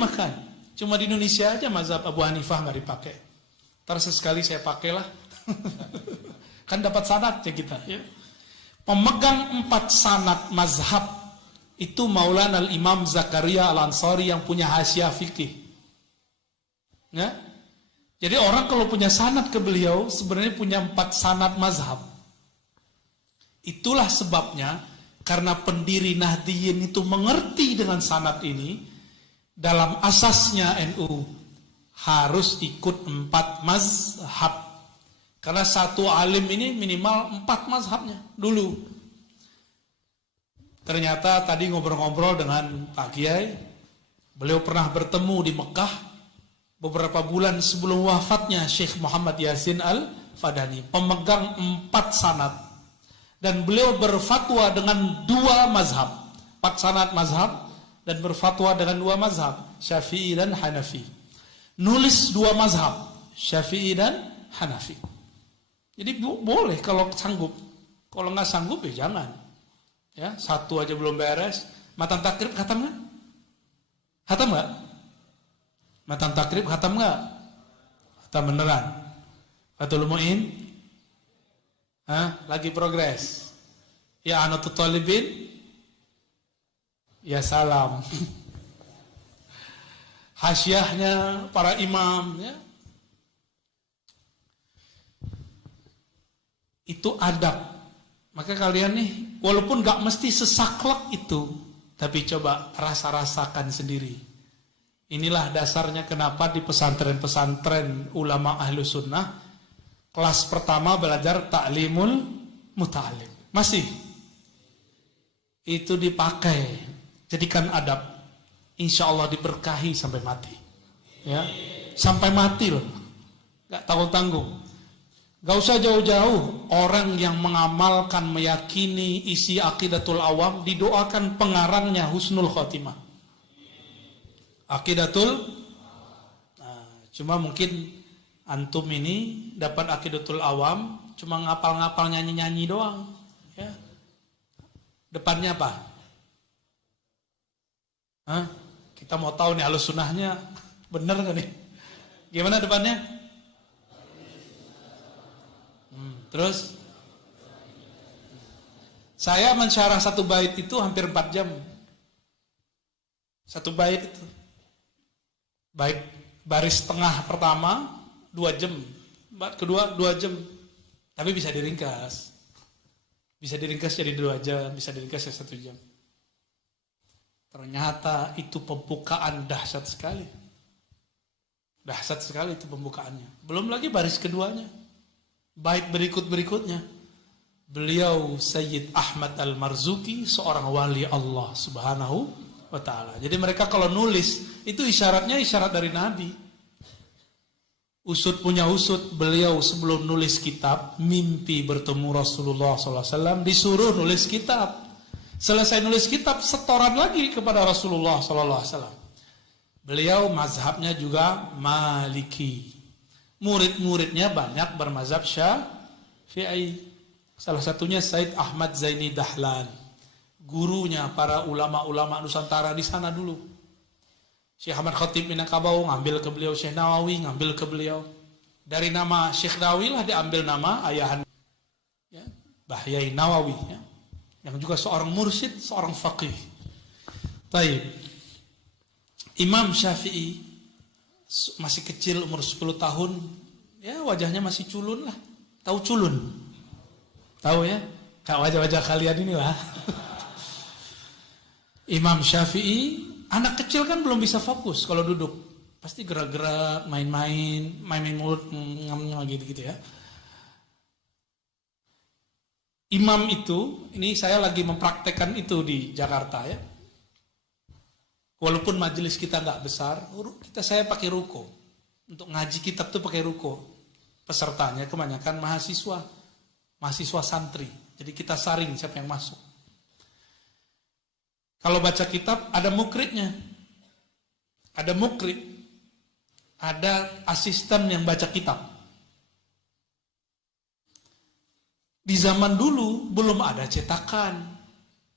dimakan. Cuma di Indonesia aja mazhab Abu Hanifah nggak dipakai. Terus sekali saya pakailah. Kan dapat sanadnya kita. Ya. Pemegang 4 sanad mazhab itu Maulana Al-Imam Zakaria Al-Ansari yang punya hasyiah fikih. Ya. Jadi orang kalau punya sanad ke beliau sebenarnya punya 4 sanad mazhab. Itulah sebabnya karena pendiri Nahdliyin itu mengerti dengan sanad ini, dalam asasnya NU harus ikut 4 mazhab. Karena satu alim ini minimal 4 mazhabnya dulu. Ternyata tadi ngobrol-ngobrol dengan Pak Kiai, beliau pernah bertemu di Mekah beberapa bulan sebelum wafatnya Syekh Muhammad Yasin Al-Fadani, pemegang 4 sanad. Dan beliau berfatwa dengan 2 mazhab, 4 sanad mazhab, dan berfatwa dengan 2 mazhab, Syafi'i dan Hanafi. Nulis 2 mazhab, Syafi'i dan Hanafi. Jadi boleh kalau sanggup. Kalau nggak sanggup ya jangan. Ya, 1 aja belum beres. Matan takrib khatam nggak? Khatam nggak? Matan takrib khatam nggak? Khatam beneran. Fathul Mu'in? Lagi progres. Ya Anatut Talibin? Ya salam. Hasyiahnya para imam, ya. Itu adab. Maka kalian nih, walaupun gak mesti sesaklek itu, tapi coba rasa-rasakan sendiri. Inilah dasarnya kenapa di pesantren-pesantren ulama ahlu sunnah, kelas pertama belajar ta'limul muta'alim. Masih. Itu dipakai. Jadikan adab. Insya Allah diberkahi sampai mati. Ya, sampai mati loh. Gak tanggung-tanggung. Gak usah jauh-jauh. Orang yang mengamalkan, meyakini isi Aqidatul Awam, didoakan pengarangnya husnul khotimah. Aqidatul, cuma mungkin antum ini dapat Aqidatul Awam cuma ngapal-ngapal nyanyi-nyanyi doang. Ya. Depannya apa? Kita mau tahu nih halus sunnahnya bener gak nih? Gimana depannya? Terus saya mensyarah 1 bait itu hampir 4 jam. 1 bait itu. Bait baris tengah pertama 2 jam, kedua 2 jam. Tapi bisa diringkas. Bisa diringkas jadi 2 jam, bisa diringkas jadi 1 jam. Ternyata itu pembukaan dahsyat sekali. Dahsyat sekali itu pembukaannya. Belum lagi baris keduanya. Bait berikut-berikutnya. Beliau Sayyid Ahmad Al-Marzuki, seorang wali Allah Subhanahu wa ta'ala. Jadi mereka kalau nulis, itu isyaratnya isyarat dari Nabi. Usut punya usut, beliau sebelum nulis kitab, mimpi bertemu Rasulullah SAW, disuruh nulis kitab. Selesai nulis kitab, setoran lagi kepada Rasulullah SAW. Beliau mazhabnya juga Maliki. Murid-muridnya banyak bermazhab Syafi'i. Salah satunya Said Ahmad Zaini Dahlan. Gurunya para ulama-ulama Nusantara di sana dulu. Syekh Ahmad Khatib Minangkabau ngambil ke beliau, Syekh Nawawi ngambil ke beliau. Dari nama Syekh Nawawi lah diambil nama ayahan, ya, Bahyai Nawawi, ya, yang juga seorang mursyid, seorang faqih. Taib. Imam Syafi'i masih kecil, umur 10 tahun, ya wajahnya masih culun lah. Tahu culun? Tahu ya? Kak wajah-wajah kalian inilah. Imam Syafi'i, anak kecil kan belum bisa fokus kalau duduk. Pasti gerak-gerak, main-main mulut, gitu ya. Imam itu, ini saya lagi mempraktekkan itu di Jakarta ya. Walaupun majelis kita nggak besar, saya pakai ruko. Untuk ngaji kitab tuh pakai ruko. Pesertanya kebanyakan mahasiswa santri. Jadi kita saring siapa yang masuk. Kalau baca kitab ada mukridnya. Ada mukrid. Ada asisten yang baca kitab. Di zaman dulu belum ada cetakan.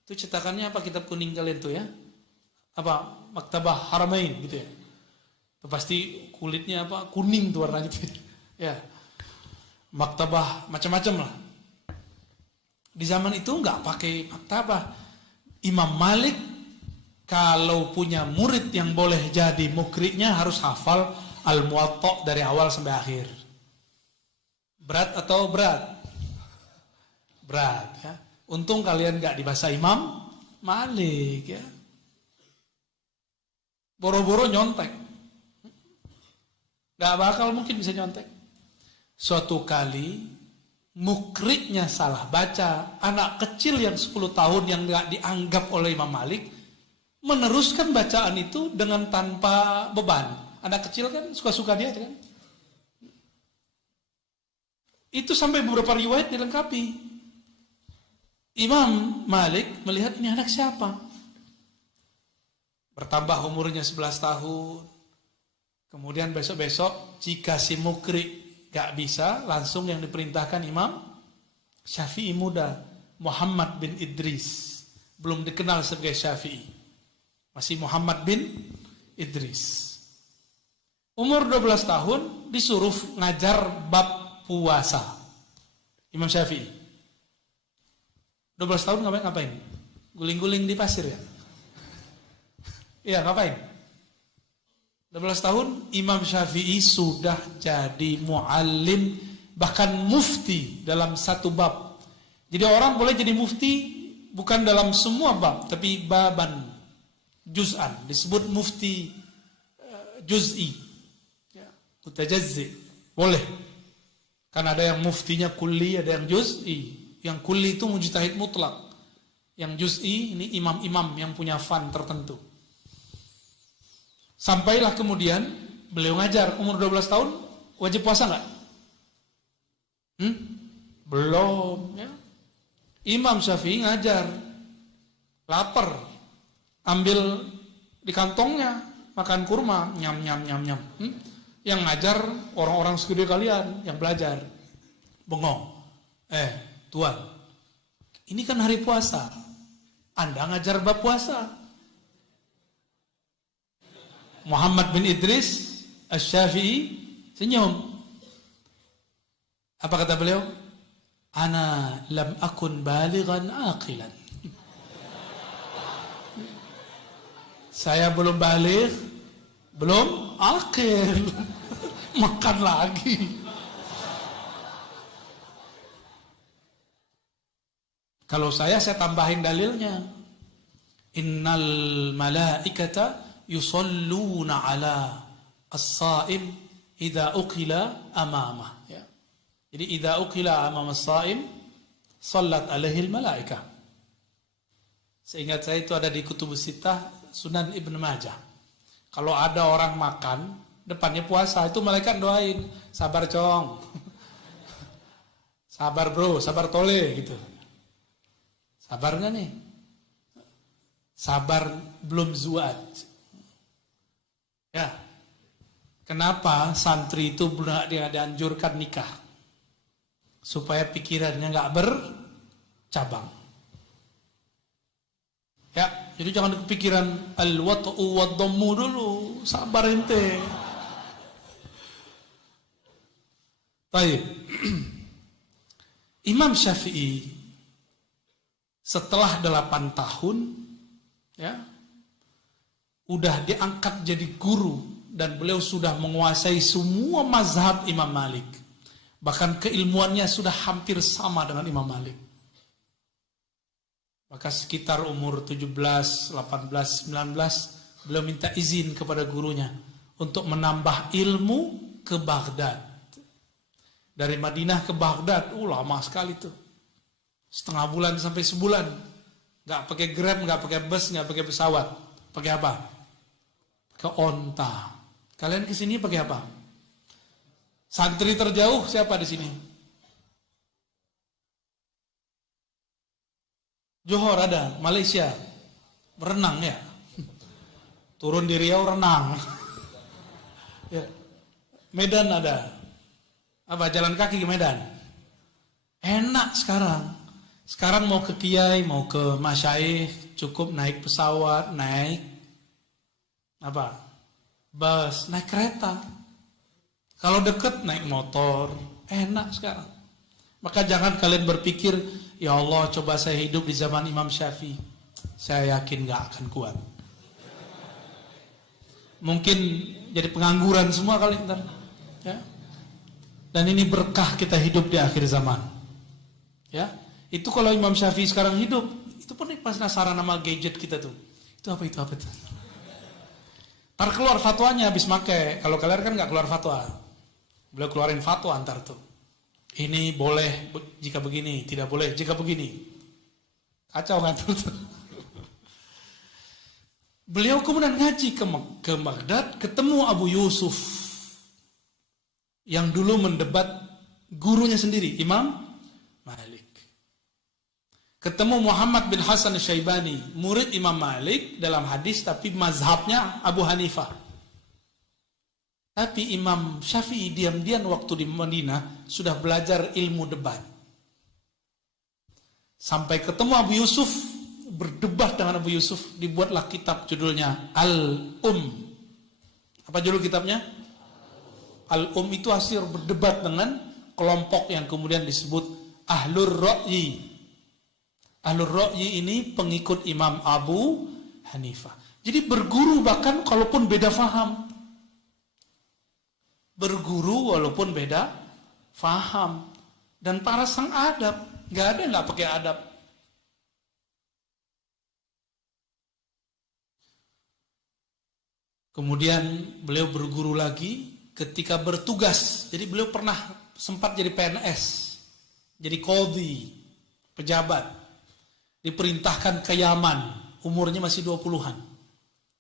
Itu cetakannya apa, kitab kuning kalian tuh ya? Apa? Maktabah Haramain gitu ya. Itu pasti kulitnya apa? Kuning tuh warnanya gitu. Ya. Maktabah macam-macam lah. Di zaman itu nggak pakai maktabah. Imam Malik kalau punya murid yang boleh jadi mukri'nya harus hafal Al-Muwatta dari awal sampai akhir. Berat atau berat? Berat ya. Untung kalian nggak di bahasa Imam Malik ya. Boro-boro nyontek. Nggak bakal mungkin bisa nyontek. Suatu kali mukri'nya salah baca, anak kecil yang 10 tahun yang gak dianggap oleh Imam Malik meneruskan bacaan itu dengan tanpa beban. Anak kecil kan suka-suka dia kan. Itu sampai beberapa riwayat dilengkapi. Imam Malik melihat ini anak siapa? Bertambah umurnya 11 tahun. Kemudian besok-besok jika si mukri gak bisa, langsung yang diperintahkan Imam Syafi'i muda, Muhammad bin Idris. Belum dikenal sebagai Syafi'i. Masih Muhammad bin Idris. Umur 12 tahun disuruh ngajar bab puasa. Imam Syafi'i. 12 tahun ngapain? Guling-guling di pasir ya? Iya, ngapain? 12 tahun Imam Syafi'i sudah jadi muallim, bahkan mufti dalam satu bab. Jadi orang boleh jadi mufti bukan dalam semua bab, tapi baban, juz'an, disebut mufti juz'i, mutajazzi, boleh. Kan ada yang muftinya kulli, ada yang juz'i. Yang kulli itu mujtahid mutlak. Yang juz'i ini imam-imam yang punya fan tertentu. Sampailah kemudian beliau ngajar umur 12 tahun, wajib puasa enggak? Belum ya. Imam Syafi'i ngajar, lapar, ambil di kantongnya, makan kurma, nyam. Yang ngajar orang-orang segede kalian yang belajar. Bengong. Tuan, ini kan hari puasa. Anda ngajar bab puasa. Muhammad bin Idris Asy-Syafi'i senyum. Apa kata beliau? Ana lam akun balighan aqilan. Saya belum baligh, belum akil. Makan lagi. Kalau saya tambahin dalilnya. Innal malaikata yusalluna ala as-saim idza uqila amamah ya. Jadi idza uqila amama as-saim sallat alaihi al-malaikah. Seingat saya itu ada di Kutubus Sittah Sunan Ibnu Majah. Kalau ada orang makan depannya puasa, itu malaikat doain, sabar cong. Sabar bro, sabar tole gitu. Sabar enggak nih? Sabar belum zuat. Ya, kenapa santri itu dianjurkan nikah? Supaya pikirannya nggak bercabang. Ya, jadi jangan kepikiran al-wat'u wad-dhammu dulu, sabar ente. Baik. Imam Syafi'i setelah 8 tahun ya udah diangkat jadi guru dan beliau sudah menguasai semua mazhab Imam Malik. Bahkan keilmuannya sudah hampir sama dengan Imam Malik. Maka sekitar umur 17, 18, 19 beliau minta izin kepada gurunya untuk menambah ilmu ke Baghdad. Dari Madinah ke Baghdad, lama sekali tuh. Setengah bulan sampai sebulan. Gak pakai Grab, gak pakai bus, gak pakai pesawat. Pakai apa? Ke onta. Kalian kesini pakai apa? Santri terjauh siapa di sini? Johor ada, Malaysia. Berenang ya. Turun di Riau renang. Ya. Medan ada. Apa jalan kaki ke Medan? Enak sekarang. Sekarang mau ke kiai, mau ke masyaikh, cukup naik pesawat, naik Apa? Bus, naik kereta. Kalau deket naik motor, enak sekarang. Maka jangan kalian berpikir, ya Allah coba saya hidup di zaman Imam Syafi'i. Saya yakin gak akan kuat. Mungkin jadi pengangguran semua kali ntar. Ya. Dan ini berkah kita hidup di akhir zaman. Ya, itu kalau Imam Syafi'i sekarang hidup, itu pun pas penasaran nama gadget kita tuh. Itu apa itu? Ntar keluar fatwanya habis make. Kalau kalian kan nggak keluar fatwa, beliau keluarin fatwa antar tuh. Ini boleh jika begini, tidak boleh jika begini. Kacau kan tuh. Beliau kemudian ngaji ke Baghdad, ketemu Abu Yusuf yang dulu mendebat gurunya sendiri, Imam Malik. Ketemu Muhammad bin Hasan Syaibani, murid Imam Malik dalam hadis, tapi mazhabnya Abu Hanifah. Tapi Imam Syafi'i diam-diam waktu di Madinah sudah belajar ilmu debat. Sampai ketemu Abu Yusuf, berdebat dengan Abu Yusuf, dibuatlah kitab judulnya Apa judul kitabnya? Al-Um itu hasil berdebat dengan kelompok yang kemudian disebut Ahlur Ra'yi. Ahlur Ra'yi ini pengikut Imam Abu Hanifah. Jadi berguru bahkan kalaupun beda faham. Berguru walaupun beda faham. Dan para sang adab, gak ada yang gak pakai adab. Kemudian beliau berguru lagi ketika bertugas. Jadi beliau pernah sempat jadi PNS, jadi qadhi, pejabat. Diperintahkan ke Yaman, umurnya masih 20-an.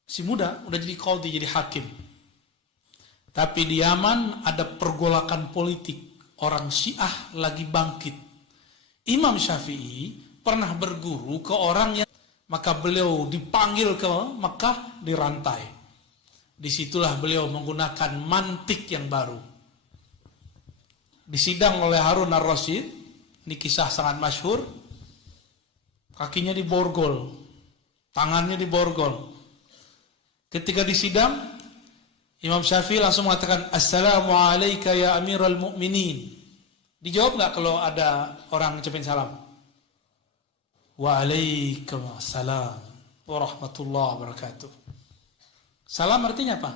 Masih muda, udah jadi qadhi, jadi hakim. Tapi di Yaman ada pergolakan politik, orang Syiah lagi bangkit. Imam Syafi'i pernah berguru ke orang yang, maka beliau dipanggil ke Mekah, dirantai. Disitulah beliau menggunakan mantik yang baru. Disidang oleh Harun ar-Rasyid, ini kisah sangat masyhur. Kakinya diborgol, tangannya diborgol. Ketika disidang, Imam Syafi'i langsung mengatakan, Assalamualaikum ya Amirul Mukminin. Dijawab nggak kalau ada orang ngucapin salam? Waalaikumsalam warahmatullahi wabarakatuh. Salam artinya apa?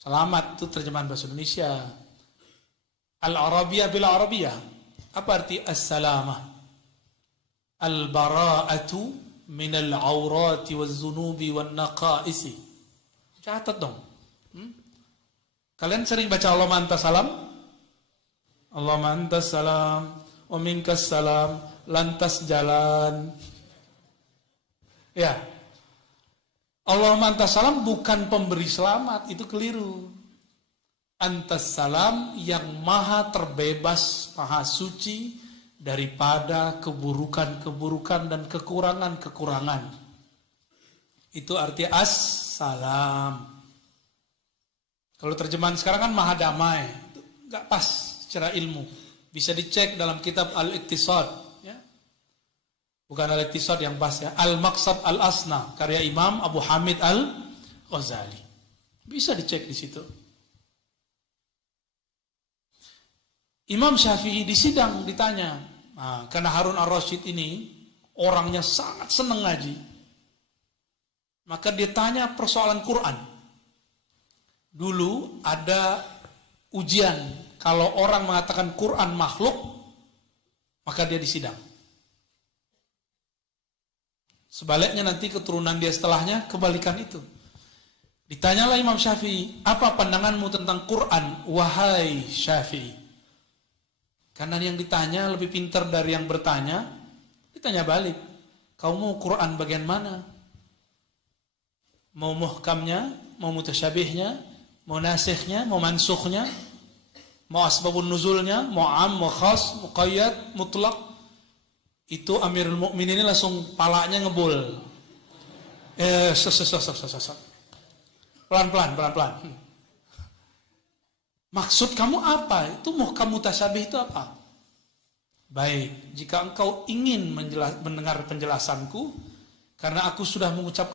Selamat itu terjemahan bahasa Indonesia. Al-Arabiyah bil Arabiyah. Apa arti as-salamah? Al-bara'atu min al-awrati waz-zunubi wan-naqaisi. Catat dong. Kalian sering baca Allahumma antas salam? Allahumma antas salam wa minkas salam, lantas jalan. Ya. Allahumma antas salam bukan pemberi selamat, itu keliru. Antas salam yang maha terbebas, maha suci daripada keburukan-keburukan dan kekurangan-kekurangan. Itu arti as-salam. Kalau terjemahan sekarang kan maha damai, itu gak pas secara ilmu. Bisa dicek dalam kitab Al-Iqtisad. Bukan Al-Iqtisad yang pas ya. Al-Maqsad Al-Asna karya Imam Abu Hamid Al-Ghazali. Bisa dicek di situ. Imam Syafi'i disidang ditanya. Nah, karena Harun ar-Rasyid ini orangnya sangat senang ngaji. Maka dia tanya persoalan Quran. Dulu ada ujian. Kalau orang mengatakan Quran makhluk, maka dia disidang. Sebaliknya nanti keturunan dia setelahnya kebalikan itu. Ditanyalah Imam Syafi'i, apa pandanganmu tentang Quran, wahai Syafi'i? Karena yang ditanya lebih pintar dari yang bertanya, ditanya balik. Kau mau Quran bagian mana? Mau muhkamnya, mau mutasyabihnya, mau nasikhnya, mau mansukhnya, mau asbabun nuzulnya, mau am, mau khas, muqayyad, mutlak. Itu Amirul Mukminin ini langsung palanya ngebul. Pelan-pelan. Maksud kamu apa? Itu muhkam mutasyabih itu apa? Baik, jika engkau ingin mendengar penjelasanku, karena aku sudah mengucapkan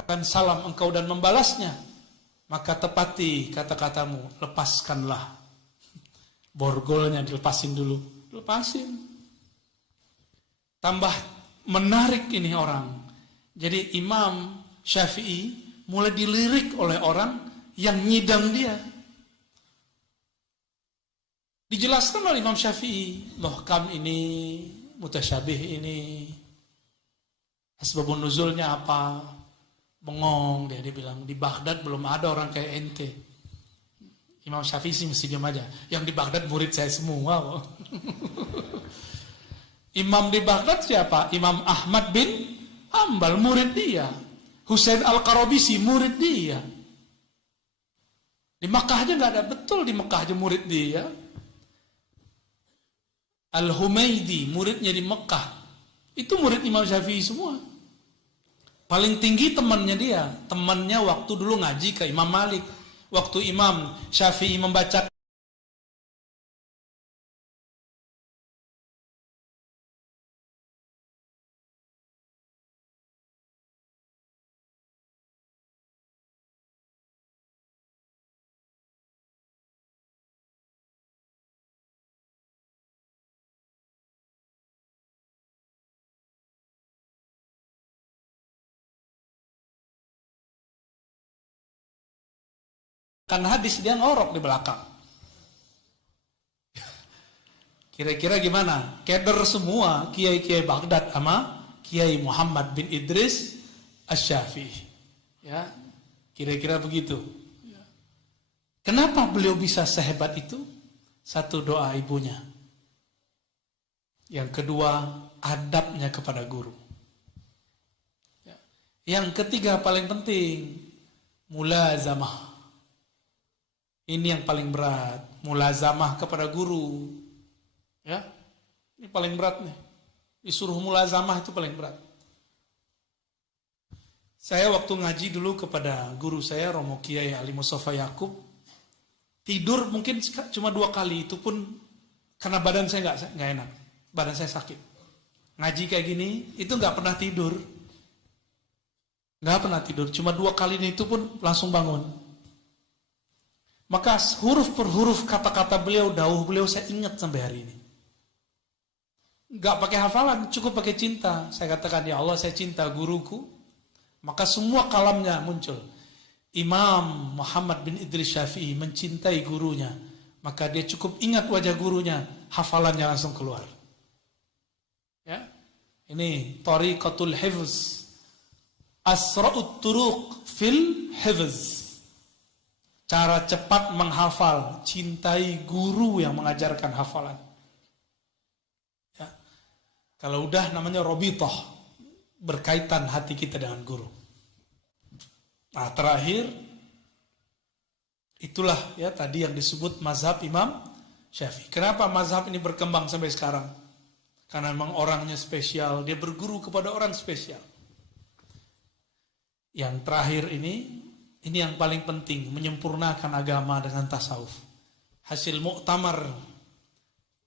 akan salam engkau dan membalasnya, maka tepati kata-katamu, lepaskanlah. Borgolnya dilepasin dulu, lepasin. Tambah menarik ini orang. Jadi Imam Syafi'i mulai dilirik oleh orang yang nyidang dia. Dijelaskan oleh Imam Syafi'i, muhkam ini, mutasyabih ini, asbabun nuzulnya apa? Bengong dia bilang, di Baghdad belum ada orang kayak ente. Imam Syafi'i sih mesti diam aja. Yang di Baghdad murid saya semua. Imam di Baghdad siapa? Imam Ahmad bin Hanbal, murid dia. Husain Al-Qarabisi, murid dia. Di Makkah aja nggak ada, betul di Makkah aja murid dia. Al-Humaydi, muridnya di Makkah. Itu murid Imam Syafi'i semua. Paling tinggi temannya dia. Temannya waktu dulu ngaji ke Imam Malik. Waktu Imam Syafi'i membaca kan hadis, dia ngorok di belakang. Kira-kira gimana? Keder semua kiai-kiai Baghdad sama Kiai Muhammad bin Idris Asy-Syafi'i. Ya, kira-kira begitu. Kenapa beliau bisa sehebat itu? Satu, doa ibunya. Yang kedua, adabnya kepada guru. Yang ketiga paling penting, mulazamah. Ini yang paling berat, mulazamah kepada guru. Ya, ini paling berat nih. Disuruh mulazamah itu paling berat. Saya waktu ngaji dulu kepada guru saya, Romo Kiai Ali Mustafa Yakub, tidur mungkin cuma 2 kali, itu pun karena badan saya nggak enak, badan saya sakit. Ngaji kayak gini, itu nggak pernah tidur, cuma 2 kali itu pun langsung bangun. Maka huruf per huruf kata-kata beliau, dawuh beliau saya ingat sampai hari ini. Gak pakai hafalan, cukup pakai cinta. Saya katakan, ya Allah saya cinta guruku. Maka semua kalamnya muncul. Imam Muhammad bin Idris Syafi'i mencintai gurunya. Maka dia cukup ingat wajah gurunya, hafalannya langsung keluar. Ya, ini Tariqatul Hifz. Asra'ut turuq fil hifz. Cara cepat menghafal, cintai guru yang mengajarkan hafalan. Ya. Kalau udah namanya robitoh, berkaitan hati kita dengan guru. Nah terakhir, itulah ya tadi yang disebut mazhab Imam Syafi'i. Kenapa mazhab ini berkembang sampai sekarang? Karena memang orangnya spesial, dia berguru kepada orang spesial. Yang terakhir ini yang paling penting, menyempurnakan agama dengan tasawuf. Hasil muktamar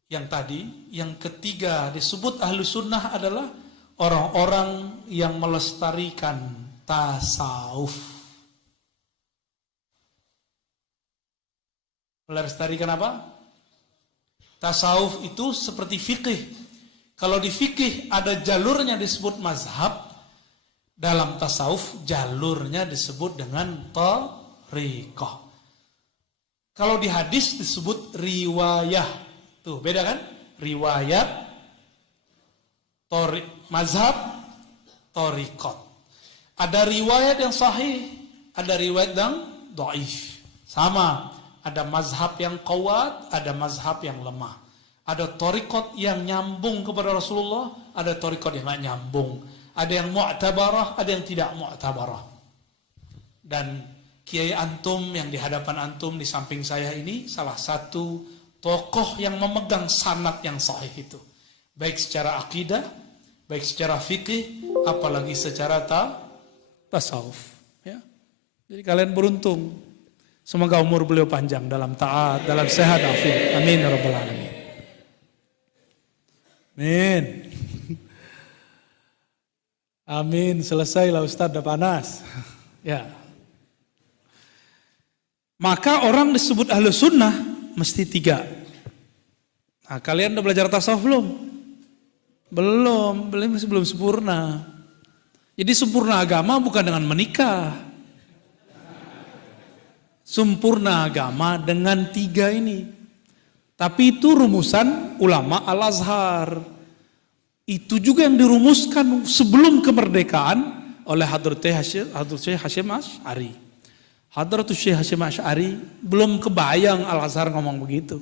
yang tadi, yang ketiga disebut ahlu sunnah adalah orang-orang yang melestarikan tasawuf. Melestarikan apa? Tasawuf itu seperti fikih. Kalau di fikih ada jalurnya disebut mazhab, dalam tasawuf jalurnya disebut dengan thariqah. Kalau di hadis disebut riwayah. Tuh beda kan? Riwayat, mazhab, thariqat. Ada riwayat yang sahih, ada riwayat yang dhaif. Sama, ada mazhab yang kuat, ada mazhab yang lemah. Ada thariqat yang nyambung kepada Rasulullah, ada thariqat yang gak nyambung. Ada yang mu'tabarah, ada yang tidak mu'tabarah. Dan Kiai Antum yang di hadapan Antum di samping saya ini salah satu tokoh yang memegang sanad yang sahih itu. Baik secara akidah, baik secara fikih, apalagi secara tasawuf. Ya. Jadi kalian beruntung. Semoga umur beliau panjang dalam taat, dalam sehat afiat. Amin ya rabbal alamin. Amin. Amin, selesai lah Ustadz, udah panas. Ya. Maka orang disebut Ahlus Sunnah mesti 3. Nah, kalian udah belajar tasawuf belum? Masih belum sempurna. Jadi sempurna agama bukan dengan menikah. Sempurna agama dengan 3 ini. Tapi itu rumusan ulama Al-Azhar. Itu juga yang dirumuskan sebelum kemerdekaan oleh Hadratus Syekh Hasyim Asy'ari. Hadratus Syekh Hasyim Asy'ari belum kebayang Al-Azhar ngomong begitu.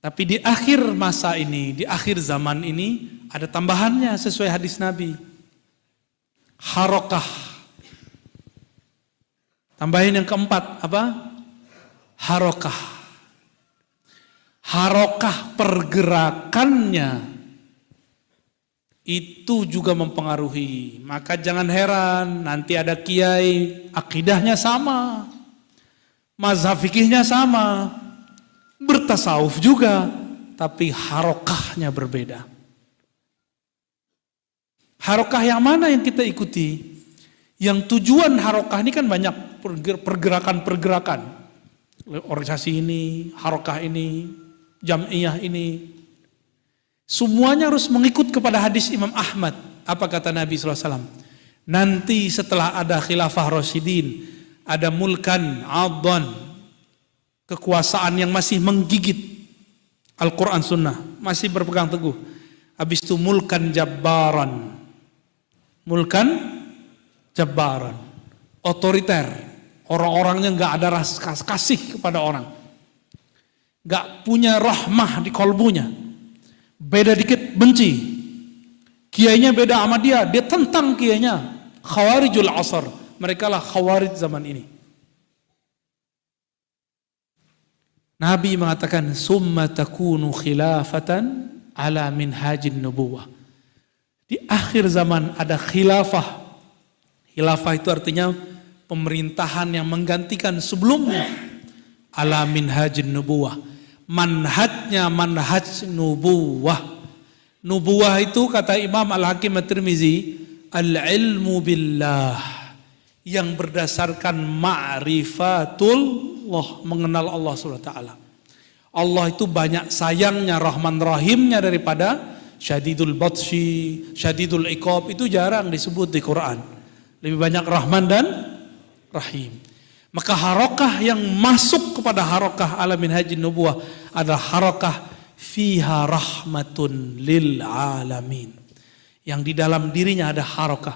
Tapi di akhir masa ini, di akhir zaman ini ada tambahannya sesuai hadis Nabi. Harokah. Tambahin yang keempat, apa? Harokah. Harokah pergerakannya itu juga mempengaruhi. Maka jangan heran nanti ada kiai akidahnya sama, mazhab fikihnya sama, bertasawuf juga, tapi harokahnya berbeda. Harokah yang mana yang kita ikuti? Yang tujuan harokah ini kan banyak pergerakan-pergerakan. Organisasi ini, harokah ini, jam'iyah ini. Semuanya harus mengikut kepada hadis Imam Ahmad. Apa kata Nabi SAW? Nanti setelah ada khilafah Rasyidin, ada mulkan, adhan, kekuasaan yang masih menggigit Al-Quran Sunnah, masih berpegang teguh. Habis itu mulkan jabbaran. Mulkan jabbaran. Otoriter. Orang-orangnya gak ada rasa kasih kepada orang. Gak punya rahmah di kolbunya. Beda dikit benci. Kiainya beda sama dia tentang kiainya. Khawarijul asar. Mereka lah khawarij zaman ini. Nabi mengatakan summa takunu khilafatan ala minhajin nubuwah. Di akhir zaman ada khilafah. Khilafah itu artinya pemerintahan yang menggantikan sebelumnya. Ala minhajin nubuwah. Manhajnya manhaj nubuwah. Nubuwah itu kata Imam Al-Hakim At-Tirmizi, al-ilmu billah, yang berdasarkan ma'rifatullah, mengenal Allah SWT. Allah itu banyak sayangnya, rahman rahimnya daripada syadidul batshi, syadidul iqab, itu jarang disebut di Quran. Lebih banyak rahman dan rahim. Maka harokah yang masuk kepada harokah ala minhajin nubuwah adalah harokah fiha rahmatun lil alamin. Yang di dalam dirinya ada harokah.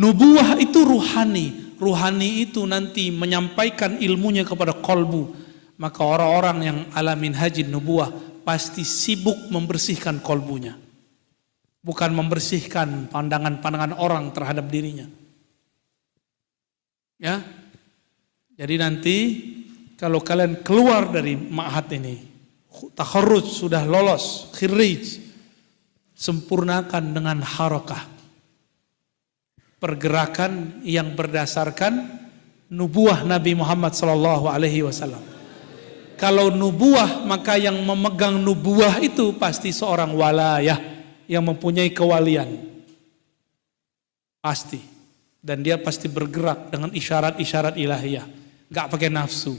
Nubuwah itu ruhani. Ruhani itu nanti menyampaikan ilmunya kepada kolbu. Maka orang-orang yang ala minhajin nubuwah pasti sibuk membersihkan kolbunya. Bukan membersihkan pandangan-pandangan orang terhadap dirinya. Ya. Jadi nanti kalau kalian keluar dari ma'had ini, takharruj sudah lolos, khirij, sempurnakan dengan harokah. Pergerakan yang berdasarkan nubuah Nabi Muhammad SAW. Kalau nubuah, maka yang memegang nubuah itu pasti seorang walayah yang mempunyai kewalian. Pasti. Dan dia pasti bergerak dengan isyarat-isyarat ilahiyah. Gak pakai nafsu,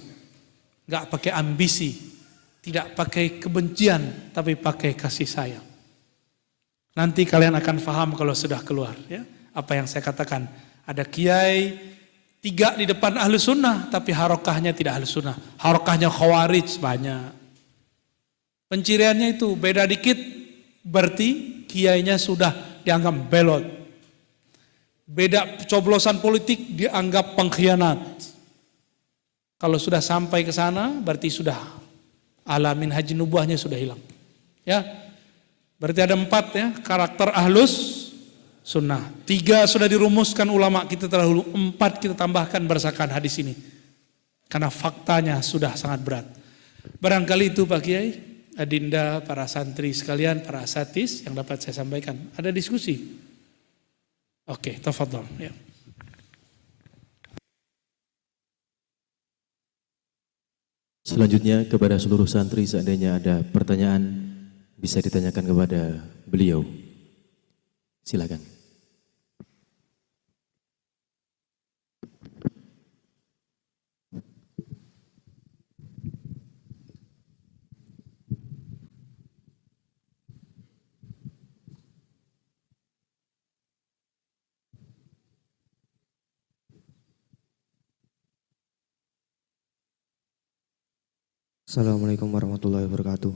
gak pakai ambisi, tidak pakai kebencian, tapi pakai kasih sayang. Nanti kalian akan paham kalau sudah keluar. Ya, apa yang saya katakan. Ada kiai 3 di depan ahlu sunnah, tapi harokahnya tidak ahlu sunnah. Harokahnya khawarij banyak. Penciriannya itu beda dikit, berarti kiainya sudah dianggap belot. Beda coblosan politik dianggap pengkhianat. Kalau sudah sampai ke sana berarti sudah alamin haji nubuahnya sudah hilang. Ya. Berarti ada 4 ya, karakter ahlus sunnah. 3 sudah dirumuskan ulama kita terdahulu, 4 kita tambahkan berdasarkan hadis ini. Karena faktanya sudah sangat berat. Barangkali itu Pak Kiai, Adinda, para santri sekalian, para asatis yang dapat saya sampaikan. Ada diskusi? Oke, tafadhol ya. Selanjutnya kepada seluruh santri, seandainya ada pertanyaan bisa ditanyakan kepada beliau. Silakan. Assalamualaikum warahmatullahi wabarakatuh.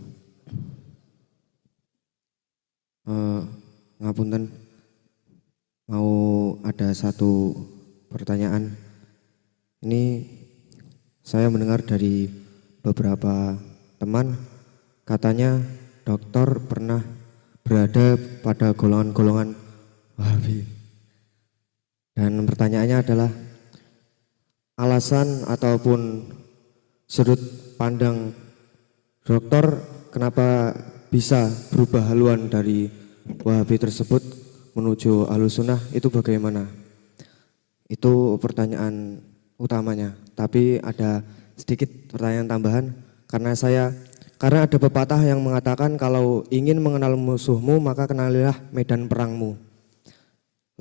Ngapunten, mau ada satu pertanyaan. Ini saya mendengar dari beberapa teman, katanya dokter pernah berada pada golongan-golongan Wahabi. Dan pertanyaannya adalah alasan ataupun sudut pandang dokter kenapa bisa berubah haluan dari Wahabi tersebut menuju Ahlussunnah itu bagaimana? Itu pertanyaan utamanya. Tapi ada sedikit pertanyaan tambahan karena ada pepatah yang mengatakan kalau ingin mengenal musuhmu maka kenalilah medan perangmu.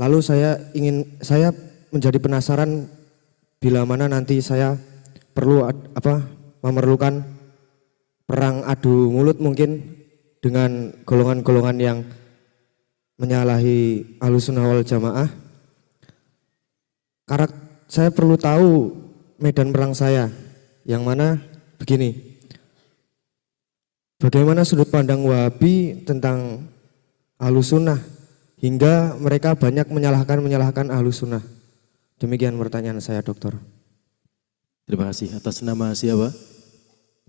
Lalu saya menjadi penasaran bila mana nanti saya perlu memerlukan perang adu mulut mungkin dengan golongan-golongan yang menyalahi Ahlussunnah wal Jamaah. Saya perlu tahu medan perang saya, yang mana begini. Bagaimana sudut pandang Wahabi tentang Ahlussunnah hingga mereka banyak menyalahkan Ahlussunnah. Demikian pertanyaan saya, dokter. Terima kasih. Atas nama siapa?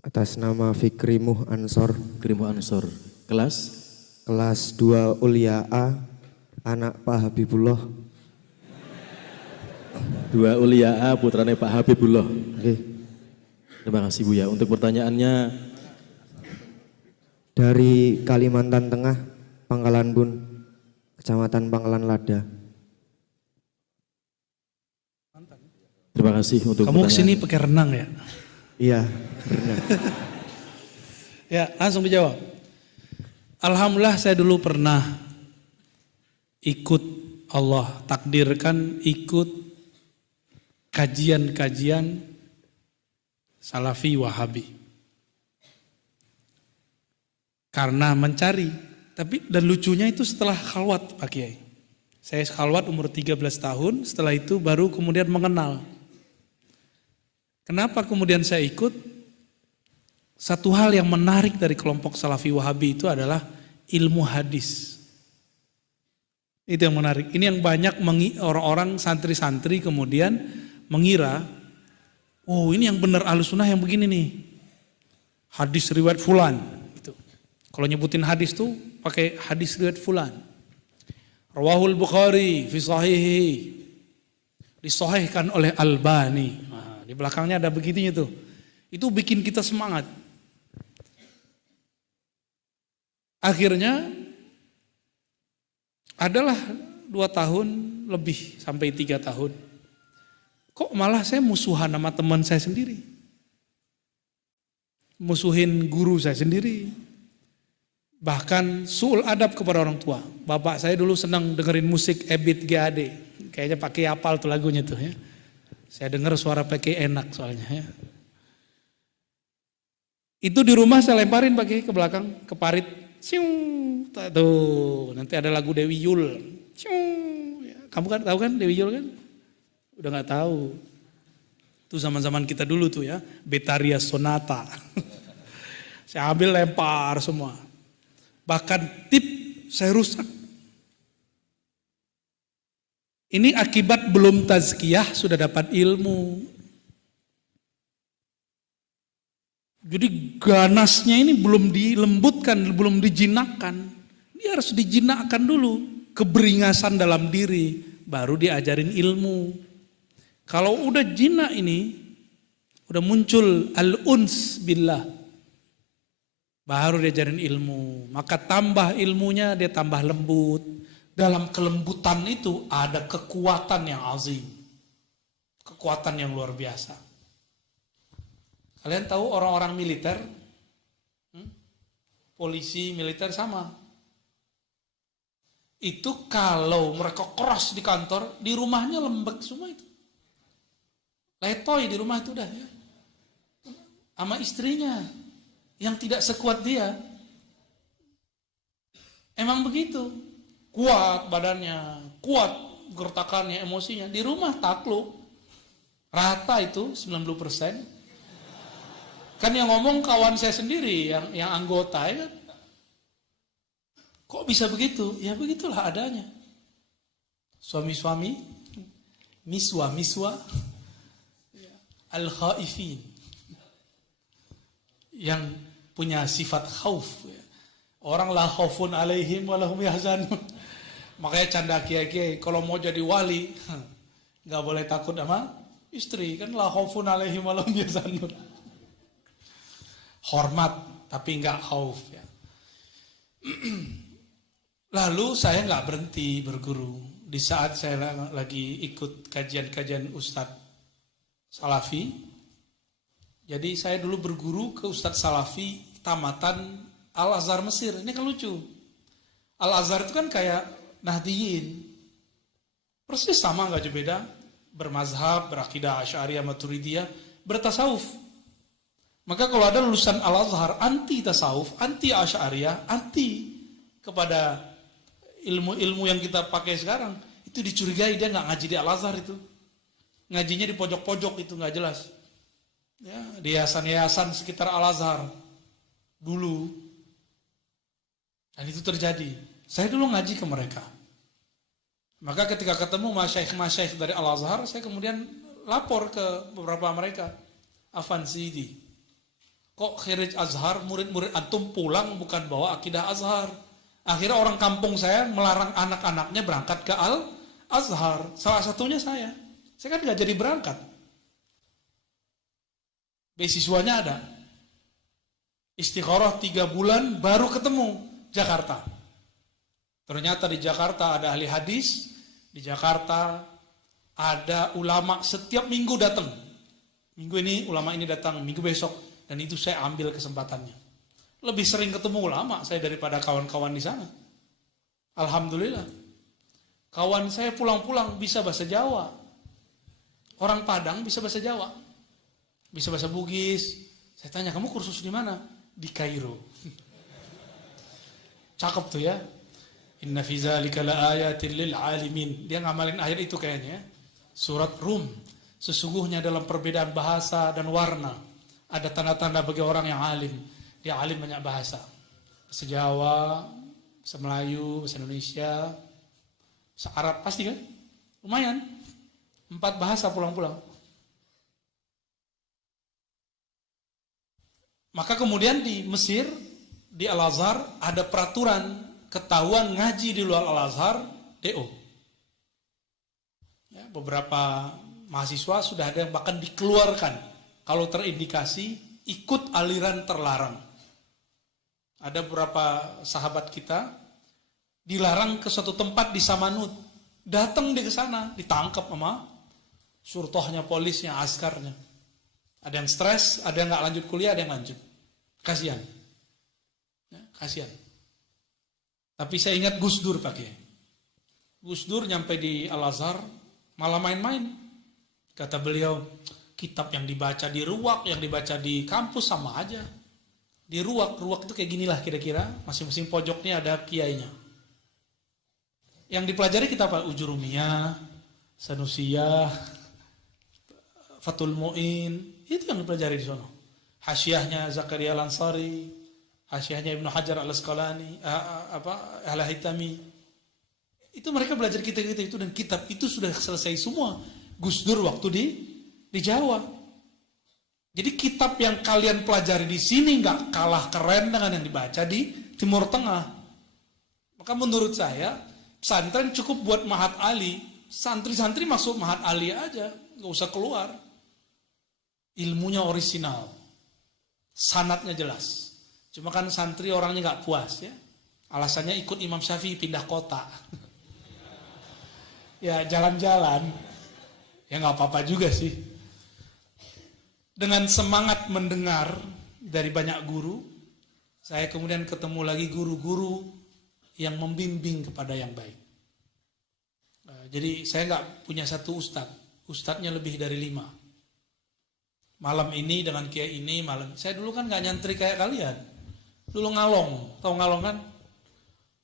Atas nama Fikri Muh Ansor. Fikri Muh Ansor. Kelas? Kelas 2 Ulia A, anak Pak Habibullah. 2 Ulia A, putrane Pak Habibullah. Oke. Terima kasih Buya. Untuk pertanyaannya? Dari Kalimantan Tengah, Pangkalan Bun, Kecamatan Pangkalan Lada. Terima kasih untuk Kamu kesini pakai renang ya? Iya, benar. Ya, langsung dijawab. Alhamdulillah saya dulu pernah ikut, Allah takdirkan ikut kajian-kajian Salafi Wahabi. Karena mencari, dan lucunya itu setelah khalwat Pak Kiai. Saya khalwat umur 13 tahun, setelah itu baru kemudian mengenal. Kenapa kemudian saya ikut? Satu hal yang menarik dari kelompok Salafi Wahabi itu adalah ilmu hadis. Itu yang menarik. Ini yang banyak orang-orang santri-santri kemudian mengira, oh ini yang benar Ahlussunnah yang begini nih. Hadis riwayat fulan. Gitu. Kalau nyebutin hadis tuh pakai hadis riwayat fulan. Rawahul Bukhari fi sahihi. Disahihkan oleh Albani. Nah, di belakangnya ada begitunya tuh. Itu bikin kita semangat. Akhirnya adalah 2 tahun lebih sampai 3 tahun. Kok malah saya musuhan sama teman saya sendiri. Musuhin guru saya sendiri. Bahkan su'ul adab kepada orang tua. Bapak saya dulu senang dengerin musik Ebit GAD. Kayaknya pakai apal tuh lagunya tuh ya. Saya dengar suara pakai enak soalnya ya. Itu di rumah saya lemparin pakai ke belakang, ke parit. Ciung, tuh nanti ada lagu Dewi Yul. Ciung, kamu kan tahu kan Dewi Yul kan? Udah nggak tahu. Itu zaman-zaman kita dulu tuh ya, Betaria Sonata. Saya ambil lempar semua. Bahkan tip saya rusak. Ini akibat belum tazkiyah sudah dapat ilmu. Jadi ganasnya ini belum dilembutkan, belum dijinakkan. Dia harus dijinakkan dulu. Keberingasan dalam diri, baru diajarin ilmu. Kalau udah jinak ini, udah muncul al-uns billah, baru diajarin ilmu. Maka tambah ilmunya, dia tambah lembut. Dalam kelembutan itu ada kekuatan yang azim. Kekuatan yang luar biasa. Kalian tahu orang-orang militer, polisi militer sama. Itu kalau mereka keras di kantor, di rumahnya lembek semua itu. Letoy di rumah itu udah ya. Sama istrinya yang tidak sekuat dia. Emang begitu. Kuat badannya, kuat gertakannya, emosinya. Di rumah takluk. Rata itu 90%. Kan yang ngomong kawan saya sendiri yang anggota ya kan. Kok bisa begitu? Ya begitulah adanya. Suami-suami, miswa, al-khaifin. Yang punya sifat khauf. Orang la khaufun alaihim walahum yahzanun. Makanya canda kiai-kiai, kalau mau jadi wali, nggak boleh takut sama istri. Kan la khaufun alaihim walahum yahzanun. Hormat, tapi nggak khauf. Ya. Lalu saya nggak berhenti berguru. Di saat saya lagi ikut kajian-kajian Ustadz Salafi. Jadi saya dulu berguru ke Ustadz Salafi tamatan Al-Azhar Mesir. Ini kan lucu. Al-Azhar itu kan kayak Nahdiyin. Persis sama nggak jauh beda. Bermazhab, berakidah Asy'ariyah, Maturidiyah, bertasawuf. Maka kalau ada lulusan Al-Azhar anti tasawuf, anti Asy'ariyah, anti kepada ilmu-ilmu yang kita pakai sekarang, itu dicurigai dia nggak ngaji di Al-Azhar itu. Ngajinya di pojok-pojok itu nggak jelas. Ya, di yayasan-yayasan sekitar Al-Azhar dulu. Dan itu terjadi. Saya dulu ngaji ke mereka. Maka ketika ketemu masyaikh-masyaikh dari Al-Azhar, saya kemudian lapor ke beberapa mereka. Afan Sidi, kok khirij Azhar, murid-murid antum pulang bukan bawa akidah Azhar. Akhirnya orang kampung saya melarang anak-anaknya berangkat ke Al-Azhar. Salah satunya saya. Saya kan gak jadi berangkat. Beasiswanya ada. Istikharah 3 bulan baru ketemu Jakarta. Ternyata di Jakarta ada ahli hadis. Di Jakarta ada ulama setiap minggu datang. Minggu ini ulama ini datang, minggu besok. Dan itu saya ambil kesempatannya. Lebih sering ketemu ulama saya daripada kawan-kawan di sana. Alhamdulillah. Kawan saya pulang-pulang bisa bahasa Jawa. Orang Padang bisa bahasa Jawa. Bisa bahasa Bugis. Saya tanya, kamu kursus di mana? Di Kairo. Cakep tuh ya. Inna fi zalika laayatin lil alimin. Dia ngamalin ayat itu kayaknya. Surat Rum. Sesungguhnya dalam perbedaan bahasa dan warna ada tanda-tanda bagi orang yang alim. Dia alim banyak bahasa. Bahasa Jawa, bahasa Melayu, bahasa Indonesia, bahasa Arab pasti kan? Lumayan. 4 bahasa pulang-pulang. Maka kemudian di Mesir, di Al-Azhar ada peraturan ketahuan ngaji di luar Al-Azhar, DO. Ya, beberapa mahasiswa sudah ada yang bahkan dikeluarkan kalau terindikasi ikut aliran terlarang. Ada beberapa sahabat kita dilarang ke suatu tempat di Samanut. Datang dia ke sana, ditangkap sama surtohnya, polisnya, askarnya. Ada yang stres, ada yang nggak lanjut kuliah, ada yang lanjut. Kasihan. Ya, kasihan. Tapi saya ingat Gus Dur pakai. Gus Dur nyampe di Al-Azhar malah main-main. Kata beliau, kitab yang dibaca di ruak, yang dibaca di kampus sama aja. Di ruak itu kayak ginilah kira-kira, masing-masing pojoknya ada kiainya. Yang dipelajari kitab apa? Ujurumiyah, Sanusiyah, Fathul Mu'in, itu yang dipelajari di sana. Hasyiahnya Zakaria Al-Ansari, hasyiahnya Ibnu Hajar Al-Asqalani, Al-Haytami. Itu mereka belajar kitab-kitab itu, dan kitab itu sudah selesai semua. Gus Dur waktu di Jawa. Jadi kitab yang kalian pelajari di sini nggak kalah keren dengan yang dibaca di Timur Tengah. Maka menurut saya pesantren cukup buat Mahat Ali, santri-santri masuk Mahat Ali aja, nggak usah keluar. Ilmunya orisinal, sanadnya jelas. Cuma kan santri orangnya nggak puas ya, alasannya ikut Imam Syafi'i pindah kota. Ya jalan-jalan, ya nggak apa-apa juga sih. Dengan semangat mendengar dari banyak guru, saya kemudian ketemu lagi guru-guru yang membimbing kepada yang baik. Jadi saya nggak punya satu ustadznya lebih dari 5. Malam ini dengan kiai ini, saya dulu kan nggak nyantri kayak kalian. Dulu ngalong, tahu ngalong kan?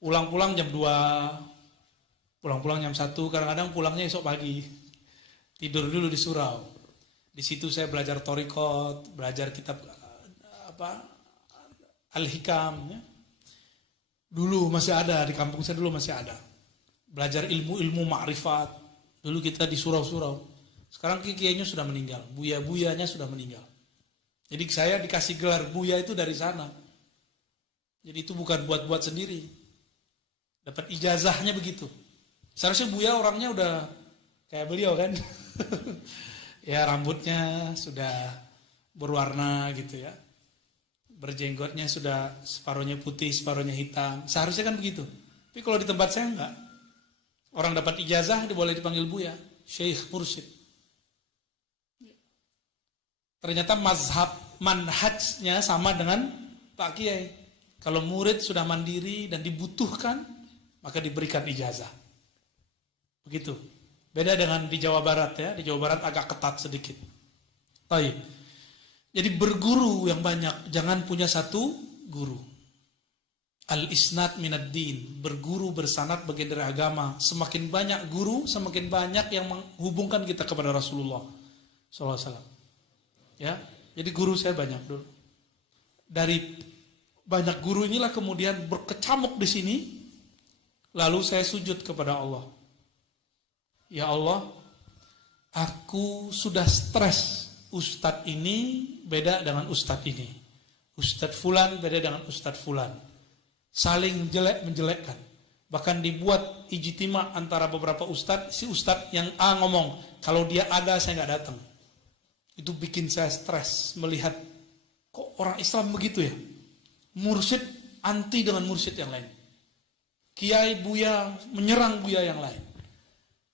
Pulang-pulang jam 2, pulang-pulang jam 1, kadang-kadang pulangnya esok pagi. Tidur dulu di surau. Di situ saya belajar thorikot, belajar kitab Al-Hikam. Ya. Dulu masih ada, di kampung saya dulu masih ada. Belajar ilmu-ilmu ma'rifat. Dulu kita di surau-surau. Sekarang kiainya sudah meninggal, buya-buyanya sudah meninggal. Jadi saya dikasih gelar buya itu dari sana. Jadi itu bukan buat-buat sendiri. Dapat ijazahnya begitu. Seharusnya buya orangnya udah kayak beliau kan. Ya rambutnya sudah berwarna gitu ya. Berjenggotnya sudah separuhnya putih, separuhnya hitam. Seharusnya kan begitu. Tapi kalau di tempat saya enggak. Orang dapat ijazah boleh dipanggil buya, syekh mursyid. Ternyata manhajnya sama dengan Pak Kiai. Kalau murid sudah mandiri dan dibutuhkan, maka diberikan ijazah. Begitu. Beda dengan di Jawa Barat ya. Di Jawa Barat agak ketat sedikit. Baik. Jadi berguru yang banyak. Jangan punya satu guru. Al-isnad minad din. Berguru bersanad bagian dari agama. Semakin banyak guru, semakin banyak yang menghubungkan kita kepada Rasulullah SAW. Ya, jadi guru saya banyak dulu. Dari banyak guru inilah kemudian berkecamuk di sini. Lalu saya sujud kepada Allah. Ya Allah, aku sudah stres. Ustadz ini beda dengan ustadz ini. Ustadz fulan beda dengan ustadz fulan. Saling menjelekkan. Bahkan dibuat ijtima antara beberapa ustadz. Si ustadz yang A ngomong, kalau dia ada saya nggak datang. Itu bikin saya stres melihat kok orang Islam begitu ya. Mursyid anti dengan mursyid yang lain. Kiai buya menyerang buya yang lain.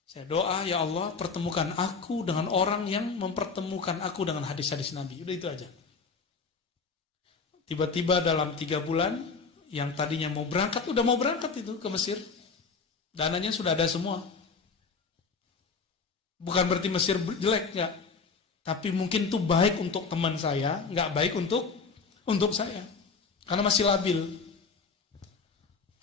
Saya doa, ya Allah pertemukan aku dengan orang yang mempertemukan aku dengan hadis-hadis Nabi. Udah itu aja. Tiba-tiba dalam 3 bulan yang tadinya mau berangkat, udah mau berangkat itu ke Mesir. Dananya sudah ada semua. Bukan berarti Mesir jelek, enggak. Tapi mungkin itu baik untuk teman saya, nggak baik untuk saya. Karena masih labil.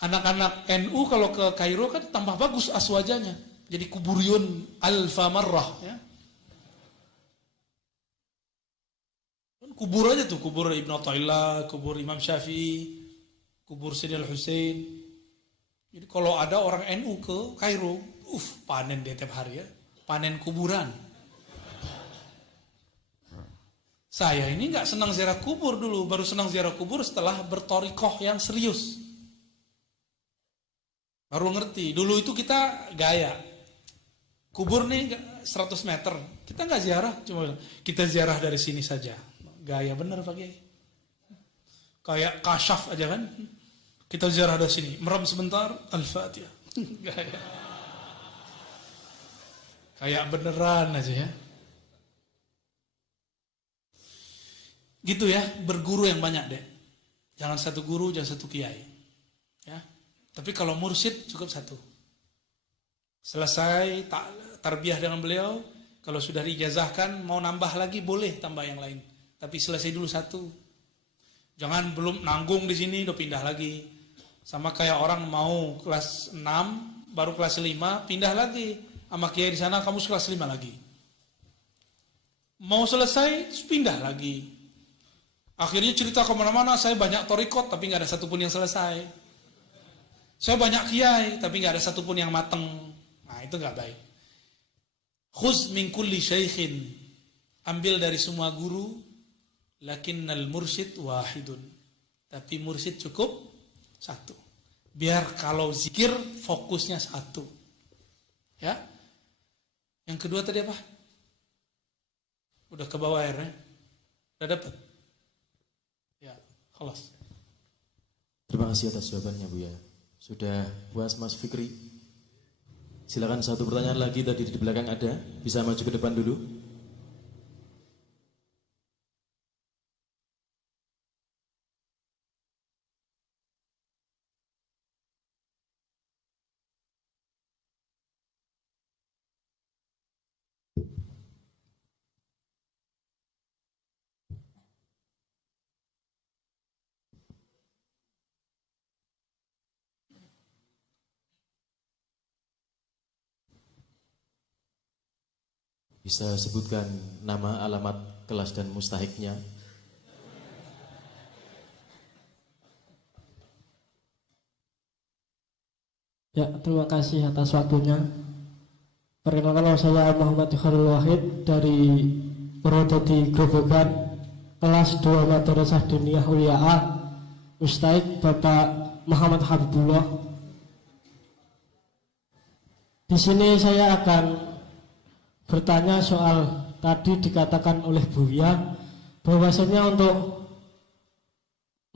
Anak-anak NU kalau ke Kairo kan tambah bagus aswajanya. Jadi kuburiyun alfa marrah. Ya. Kubur aja tuh, kubur Ibn Athaillah, kubur Imam Syafi'i, kubur Sayyidina Al-Husain. Jadi kalau ada orang NU ke Kairo, panen dia tiap hari ya. Panen kuburan. Saya ini nggak senang ziarah kubur dulu, baru senang ziarah kubur setelah bertorikoh yang serius. Baru ngerti, dulu itu kita gaya. Kubur nih 100 meter, kita nggak ziarah, cuma kita ziarah dari sini saja. Gaya bener Pak Kiai. Kayak kasyaf aja kan. Kita ziarah dari sini, merem sebentar, Al-Fatihah. Gaya. Kayak beneran aja ya. Gitu ya, berguru yang banyak deh. Jangan satu guru, jangan satu kiai. Ya. Tapi kalau mursyid cukup satu. Selesai tarbiyah dengan beliau, kalau sudah diijazahkan mau nambah lagi boleh tambah yang lain. Tapi selesai dulu satu. Jangan belum nanggung di sini udah pindah lagi. Sama kayak orang mau kelas 6 baru kelas 5 pindah lagi. Sama kiai di sana kamu kelas 5 lagi. Mau selesai pindah lagi. Akhirnya cerita kemana-mana, saya banyak torikot tapi nggak ada satupun yang selesai. Saya banyak kiai tapi nggak ada satupun yang mateng. Nah itu nggak baik. Khuz min kulli syaikhin. Ambil dari semua guru. Lakinnal mursyid wahidun. Tapi mursyid cukup satu. Biar kalau zikir fokusnya satu. Ya. Yang kedua tadi apa? Udah ke bawah airnya. Udah dapat. Ya, khalas. Terima kasih atas jawabannya Buya. Sudah puas Mas Fikri? Silakan satu pertanyaan lagi tadi di belakang ada. Bisa maju ke depan dulu. Bisa sebutkan nama, alamat, kelas dan mustahiknya? Ya, terima kasih atas waktunya. Perkenalkan, nama saya Muhammad Khalil Wahid dari Purwodadi Grobogan, kelas 2 Madrasah Diniyah Uliaa, Mustahik Bapak Muhammad Habibullah. Di sini saya akan bertanya soal tadi dikatakan oleh Buya bahwasanya untuk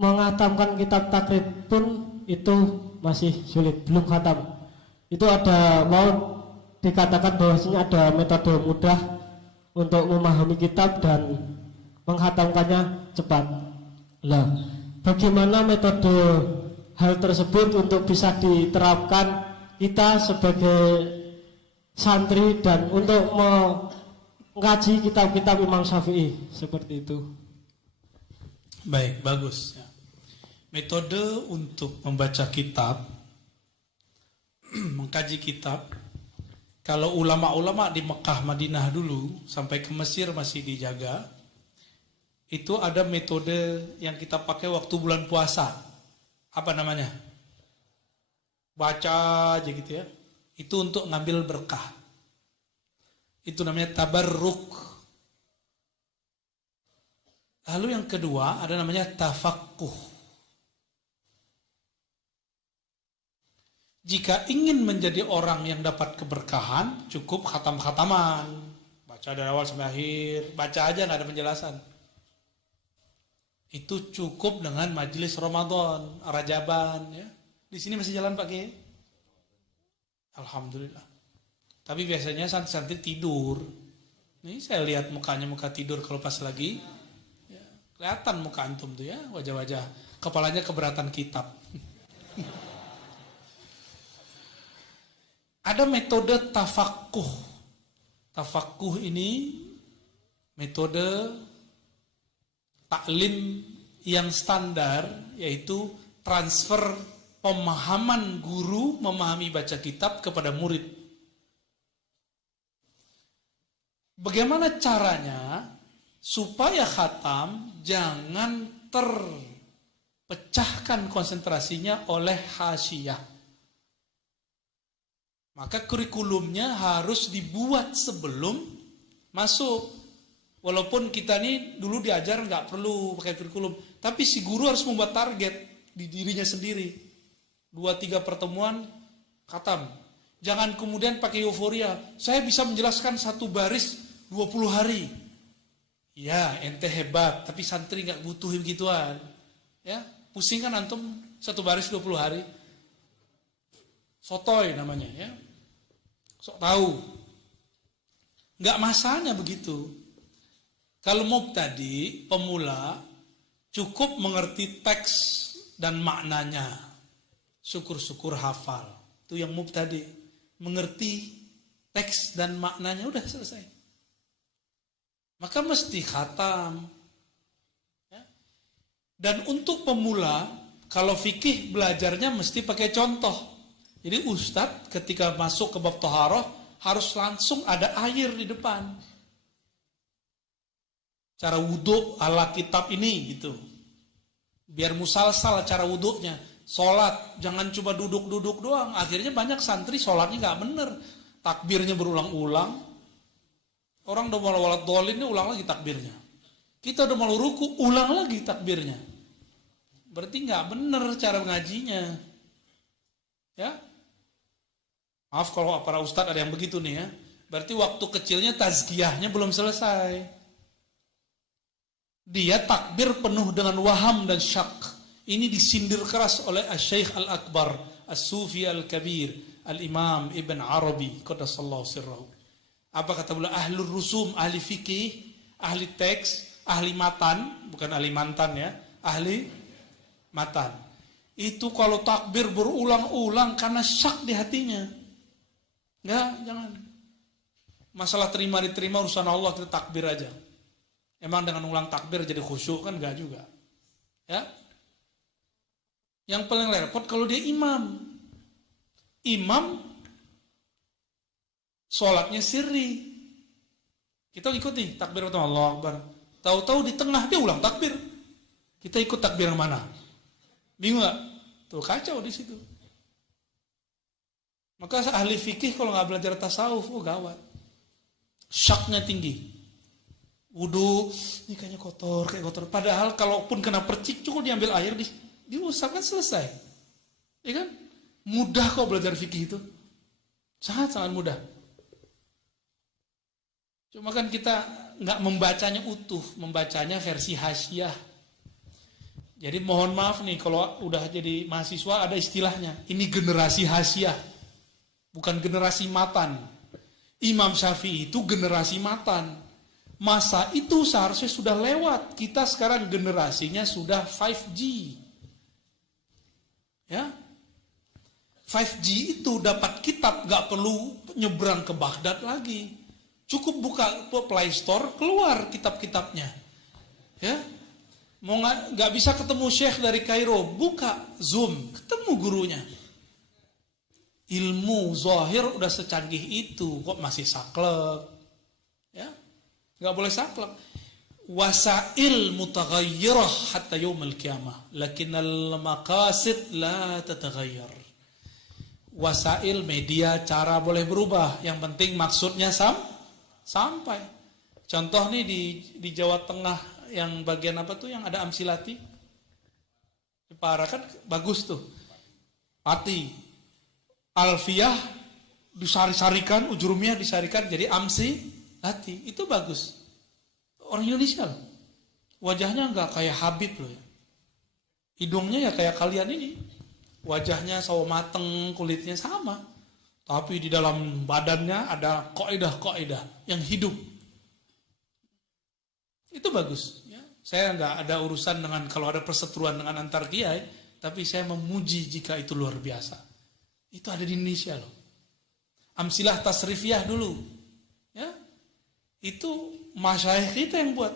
mengatamkan kitab takrib pun itu masih sulit, belum khatam. Itu ada mau dikatakan bahwasanya ada metode mudah untuk memahami kitab dan menghatamkannya cepat. Lah, bagaimana metode hal tersebut untuk bisa diterapkan kita sebagai santri dan untuk mengkaji kitab-kitab Imam Syafi'i seperti itu? Baik, bagus. Metode untuk membaca kitab, mengkaji kitab, kalau ulama-ulama di Mekah, Madinah dulu, sampai ke Mesir masih dijaga, itu ada metode yang kita pakai waktu bulan puasa. Apa namanya? Baca aja gitu ya. Itu untuk ngambil berkah. Itu namanya tabarruk. Lalu yang kedua ada namanya tafaqquh. Jika ingin menjadi orang yang dapat keberkahan, cukup khatam-khataman. Baca dari awal sampai akhir, baca aja nggak ada penjelasan. Itu cukup dengan majelis Ramadan, Rajaban. Ya. Di sini masih jalan Pak Kiai? Alhamdulillah. Tapi biasanya santri-santri tidur. Nih saya lihat mukanya muka tidur kalau pas lagi. Ya, kelihatan muka antum tuh ya, wajah-wajah. Kepalanya keberatan kitab. Ada metode tafaqquh. Tafaqquh ini metode taklim yang standar, yaitu transfer pemahaman guru memahami baca kitab kepada murid. Bagaimana caranya supaya khatam jangan terpecahkan konsentrasinya oleh hasyiyah? Maka kurikulumnya harus dibuat sebelum masuk. Walaupun kita nih dulu diajar nggak perlu pakai kurikulum, tapi si guru harus membuat target di dirinya sendiri. 2-3 pertemuan khatam. Jangan kemudian pakai euforia. Saya bisa menjelaskan 1 baris 20 hari. Ya, ente hebat, tapi santri nggak butuh begituan. Ya, pusing kan antum 1 baris 20 hari. Sotoy namanya ya. Sok tahu. Enggak masanya begitu. Kalau mubtadi, pemula, cukup mengerti teks dan maknanya. Syukur-syukur hafal. Itu yang mubtadi. Mengerti teks dan maknanya, udah selesai. Maka mesti khatam. Ya. Dan untuk pemula, kalau fikih belajarnya mesti pakai contoh. Jadi ustadz ketika masuk ke bab thaharah harus langsung ada air di depan. Cara wudhu ala kitab ini gitu. Biar musalsal cara wudhunya. Sholat jangan cuma duduk-duduk doang. Akhirnya banyak santri sholatnya nggak bener. Takbirnya berulang-ulang. Orang udah malu walat dolin ini ulang lagi takbirnya. Kita udah malu ruku ulang lagi takbirnya. Berarti nggak bener cara ngajinya. Ya. Maaf kalau para ustadz ada yang begitu nih ya. Berarti waktu kecilnya tazkiyahnya belum selesai. Dia takbir penuh dengan waham dan syak. Ini disindir keras oleh Asy-Syaikh Al-Akbar, As-Sufi Al-Kabir, Al-Imam Ibn Arabi, qaddasallahu sirrahu. Apa kata beliau? Ahlur rusum, ahli fikih, ahli teks, ahli matan, bukan ahli mantan ya, ahli matan. Itu kalau takbir berulang-ulang karena syak di hatinya. Enggak, jangan. Masalah terima diterima urusan Allah, kita takbir aja. Emang dengan ulang takbir jadi khusyuk kan? Enggak juga. Ya. Yang paling repot kalau dia imam. Imam sholatnya sirri. Kita ikut nih takbir pertama Allahu Akbar. Tahu-tahu di tengah dia ulang takbir. Kita ikut takbir yang mana? Bingung gak? Tuh kacau di situ. Maka ahli fikih kalau nggak belajar tasawuf, gawat. Syaknya tinggi. Wudu, ini kayaknya kotor, kayak kotor. Padahal kalaupun kena percik, cukup diambil air, diusap kan selesai. Ya kan? Mudah kok belajar fikih itu. Sangat-sangat mudah. Cuma kan kita nggak membacanya utuh, membacanya versi hasyiah. Jadi mohon maaf nih, kalau udah jadi mahasiswa ada istilahnya. Ini generasi hasyiah, bukan generasi matan. Imam Syafi'i itu generasi matan. Masa itu seharusnya sudah lewat. Kita sekarang generasinya sudah 5G. Ya, 5G itu dapat kitab, gak perlu nyebrang ke Baghdad lagi. Cukup buka Play Store, keluar kitab-kitabnya. Ya, mau nggak bisa ketemu Syekh dari Kairo, buka Zoom, ketemu gurunya. Ilmu zahir udah secanggih itu, kok masih saklek? Ya, nggak boleh saklek. Wasail mutaghayyirah hatta yaumil qiyamah, lakinnal maqasid la tataghayyar. Wasail media cara boleh berubah, yang penting maksudnya sampai. Contoh nih di Jawa Tengah yang bagian apa tuh yang ada Amsilati, di Parah kan bagus tuh. Pati Alfiyah disari-sarikan, ujurumnya disarikan jadi Amsilati, itu bagus. Orang Indonesia loh. Wajahnya nggak kayak Habib loh ya. Hidungnya ya kayak kalian ini. Wajahnya sawo mateng, kulitnya sama. Tapi di dalam badannya ada kaidah-kaidah yang hidup. Itu bagus. Ya. Saya nggak ada urusan dengan kalau ada perseteruan dengan antar kiai, tapi saya memuji jika itu luar biasa. Itu ada di Indonesia loh. Amsilah tasrifiyah dulu. Ya. Itu masyayikh kita yang buat.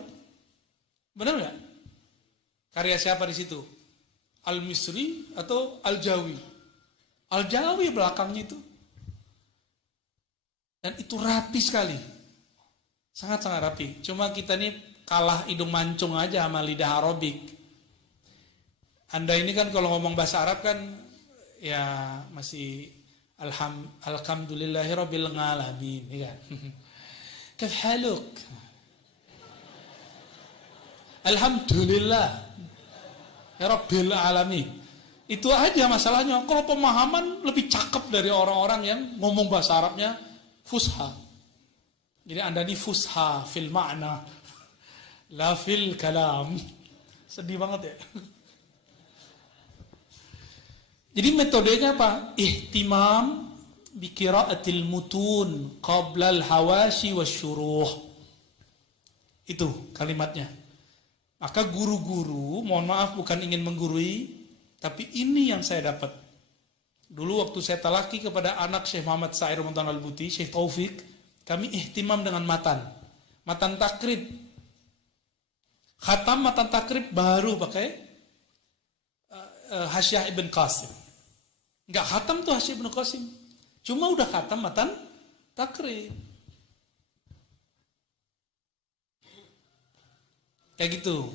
Benar nggak? Karya siapa di situ? Al-Misri atau Al-Jawi? Al-Jawi belakangnya itu. Dan itu rapi sekali. Sangat-sangat rapi. Cuma kita ini kalah hidung mancung aja sama lidah Arabik. Anda ini kan kalau ngomong bahasa Arab kan ya masih alhamdulillahirabbil alamin, ya kan? Kaif haluk? Alhamdulillah ya rabbil alamin. Itu aja masalahnya. Kalau pemahaman lebih cakep dari orang-orang yang ngomong bahasa Arabnya fusha. Jadi Anda ini fusha fil ma'na, la fil kalam. Sedih banget ya. Jadi metodenya apa? Ihtimam bi qiraatil mutun qabla al-hawashi wasyuruh. Itu kalimatnya. Maka guru-guru, mohon maaf bukan ingin menggurui, tapi ini yang saya dapat. Dulu waktu saya talaki kepada anak Syekh Muhammad Sa'ir Muntan Al-Buti, Syekh Taufik, kami ihtimam dengan matan. Matan takrib. Khatam matan takrib baru pakai Hasyiah Ibn Qasim. Enggak khatam tuh Hasyiah Ibn Qasim. Cuma udah khatam matan takrib. Kayak gitu.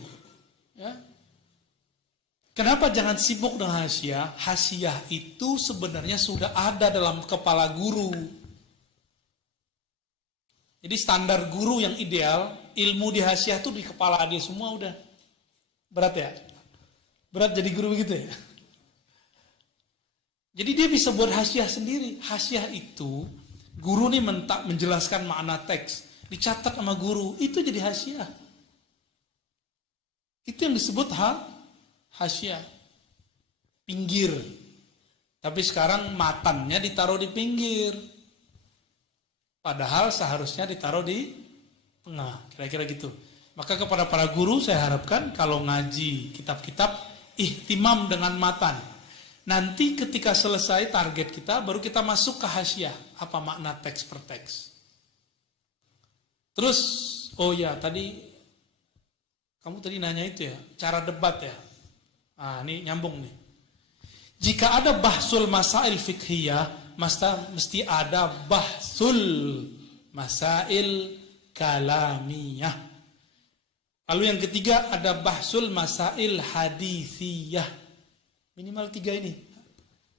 Ya. Kenapa jangan sibuk dengan hasyiah? Hasyiah itu sebenarnya sudah ada dalam kepala guru. Jadi standar guru yang ideal, ilmu di hasyiah itu di kepala dia semua udah. Berat ya? Berat jadi guru begitu ya? Jadi dia bisa buat hasyiah sendiri. Hasyiah itu, guru nih menjelaskan makna teks. Dicatat sama guru, itu jadi hasyiah. Itu yang disebut hasyiah. Pinggir. Tapi sekarang matannya ditaruh di pinggir. Padahal seharusnya ditaruh di tengah. Kira-kira gitu. Maka kepada para guru saya harapkan kalau ngaji kitab-kitab, ihtimam dengan matan. Nanti ketika selesai target kita, baru kita masuk ke hasyiah. Apa makna teks per teks. Terus, oh ya tadi, kamu tadi nanya itu ya, cara debat ya. Nah ini nyambung nih. Jika ada bahsul masail fiqhiyah, mesti ada bahsul masail kalamiyah. Lalu yang ketiga ada bahsul masail hadithiyah. Minimal 3 ini.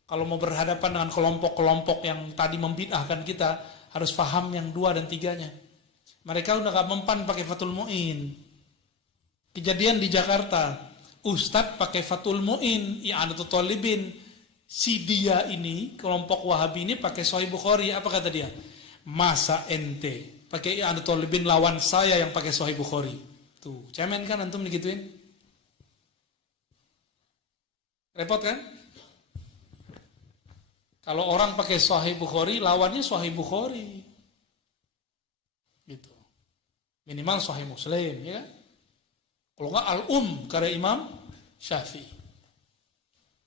Kalau mau berhadapan dengan kelompok-kelompok yang tadi membid'ahkan kita, harus paham yang 2 dan 3-nya. Mereka udah gak mempan pakai Fathul Mu'in. Kejadian di Jakarta, Ustadz pakai Fathul Mu'in, I'anatul Talibin. Si dia ini, kelompok Wahabi ini pakai Sahih Bukhari. Apa kata dia? Masa ente pakai I'anatul Talibin lawan saya yang pakai Sahih Bukhari. Tuh, cemen kan antum digituin? Repot kan? Kalau orang pakai Sahih Bukhari, lawannya Sahih Bukhari. Gitu. Minimal Sahih Muslim, ya kan? Kalau enggak karya Imam Syafi'i.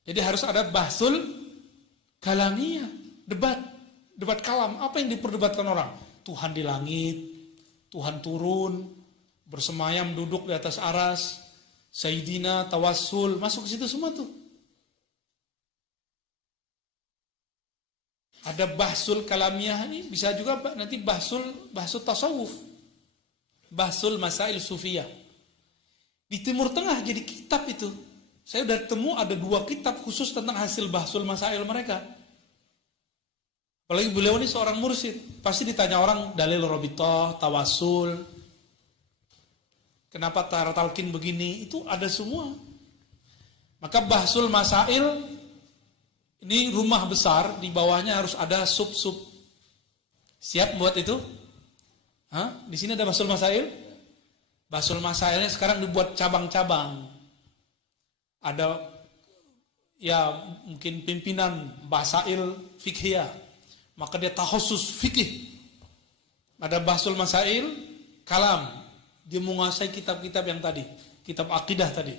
Jadi harus ada bahsul kalamiyah, debat kalam. Apa yang diperdebatkan orang? Tuhan di langit, Tuhan turun, bersemayam duduk di atas aras, Sayyidina, tawassul, masuk ke situ semua tuh. Ada bahsul kalamiyah ini, bisa juga nanti bahsul tasawuf, bahsul masail sufiyah. Di Timur Tengah jadi kitab itu. Saya udah temu ada 2 kitab khusus tentang hasil bahsul masail mereka. Apalagi beliau ini seorang mursyid, pasti ditanya orang dalil robitoh, tawassul, kenapa talqin begini, itu ada semua. Maka bahsul masail ini rumah besar, di bawahnya harus ada sub-sub. Siap buat itu? Hah? Di sini ada bahsul masail. Bahsul masailnya sekarang dibuat cabang-cabang. Ada ya mungkin pimpinan basail fikhiyah, maka dia takhusus fikih. Ada bahsul masail kalam, dia menguasai kitab-kitab yang tadi, kitab akidah tadi,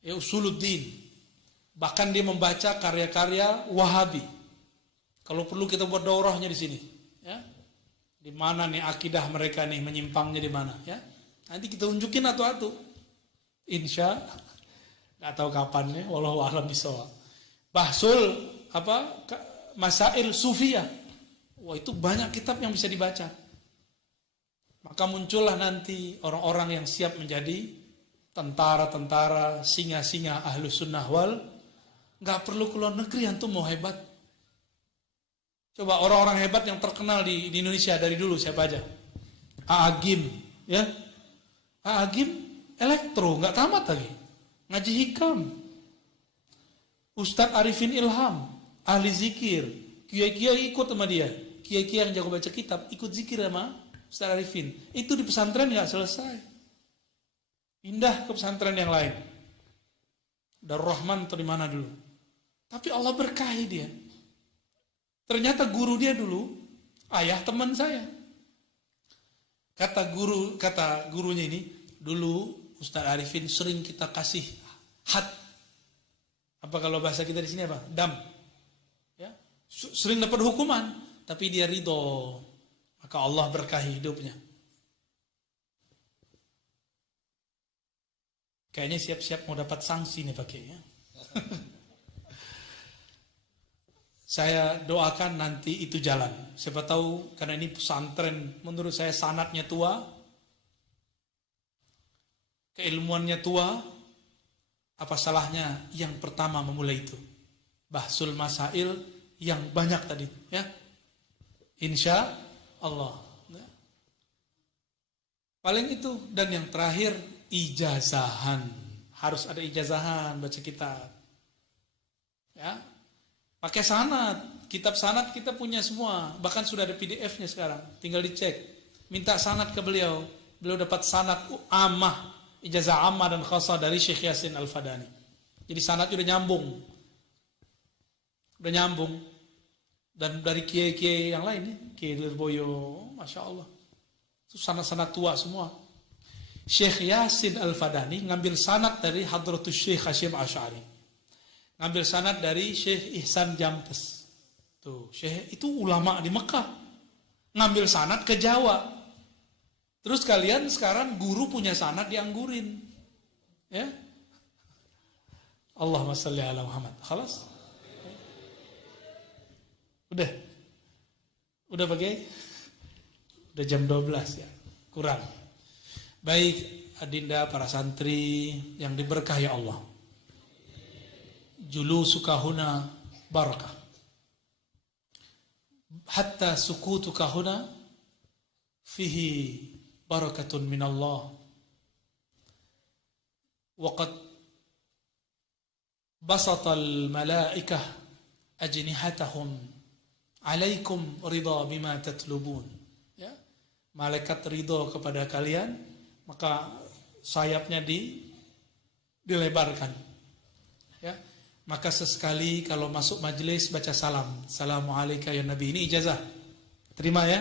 ya usuluddin. Bahkan dia membaca karya-karya Wahabi. Kalau perlu kita buat daurahnya di sini, ya. Di mana nih akidah mereka nih, menyimpangnya di mana, ya. Nanti kita unjukin atu-atu. Insya nggak tahu kapannya, wallahu a'lam bishawab. Bahsul masail sufiyah. Wah, itu banyak kitab yang bisa dibaca. Maka muncullah nanti orang-orang yang siap menjadi tentara-tentara, singa-singa ahlus sunnah wal. Nggak perlu keluar negeri antum mau hebat. Coba orang-orang hebat yang terkenal di Indonesia dari dulu siapa aja? Agim, ya. Agim elektro, nggak tamat lagi. Ngaji hikam. Ustadz Arifin Ilham, ahli zikir. Kiai-kiai ikut sama dia. Kiai-kiai yang jago baca kitab, ikut zikir sama Ustadz Arifin. Itu di pesantren nggak selesai. Pindah ke pesantren yang lain. Darul Rahman atau di mana dulu. Tapi Allah berkahi dia. Ternyata guru dia dulu, ayah teman saya. Kata gurunya ini, dulu Ustadz Arifin sering kita kasih had. Apa kalau bahasa kita di sini apa? Dam. Ya. Sering dapat hukuman, tapi dia ridho. Maka Allah berkahi hidupnya. Kayaknya siap-siap mau dapat sanksi nih pakainya. Saya doakan nanti itu jalan. Siapa tahu karena ini pesantren menurut saya sanatnya tua, keilmuannya tua, apa salahnya yang pertama memulai itu? Bahsul masail yang banyak tadi, ya. Insya Allah. Paling itu, dan yang terakhir ijazahan. Harus ada ijazahan baca kitab. Ya. Pakai sanad, kitab sanad kita punya semua, bahkan sudah ada PDF-nya sekarang, tinggal dicek. Minta sanad ke beliau, beliau dapat sanad ammah, ijazah ammah dan khasah dari Syekh Yasin Al-Fadani. Jadi sanad udah nyambung, dan dari kiai-kiai yang lain, Kiai Lirboyo, masya Allah, itu sanad-sanad tua semua. Syekh Yasin Al-Fadani ngambil sanad dari Hadratus Syekh Hasyim Asy'ari. Ngambil sanad dari Syekh Ihsan Jampes. Tuh, Syekh itu ulama di Mekah. Ngambil sanad ke Jawa. Terus kalian sekarang guru punya sanad dianggurin. Ya. Allahumma shalli ala Muhammad. Khalas? Udah pakai? Udah jam 12 ya. Kurang. Baik adinda para santri yang diberkahi Allah. Julusuka huna barakah. Hatta sukutuka huna fihi barakatun minallah. Waqad basatal malaikah ajnihatahum alaikum ridha bima tatlubun. Ya. Malaikat ridha kepada kalian, maka sayapnya dilebarkan. Ya. Maka sesekali kalau masuk majelis baca salam. Assalamualaikum ya Nabi. Ini ijazah. Terima ya.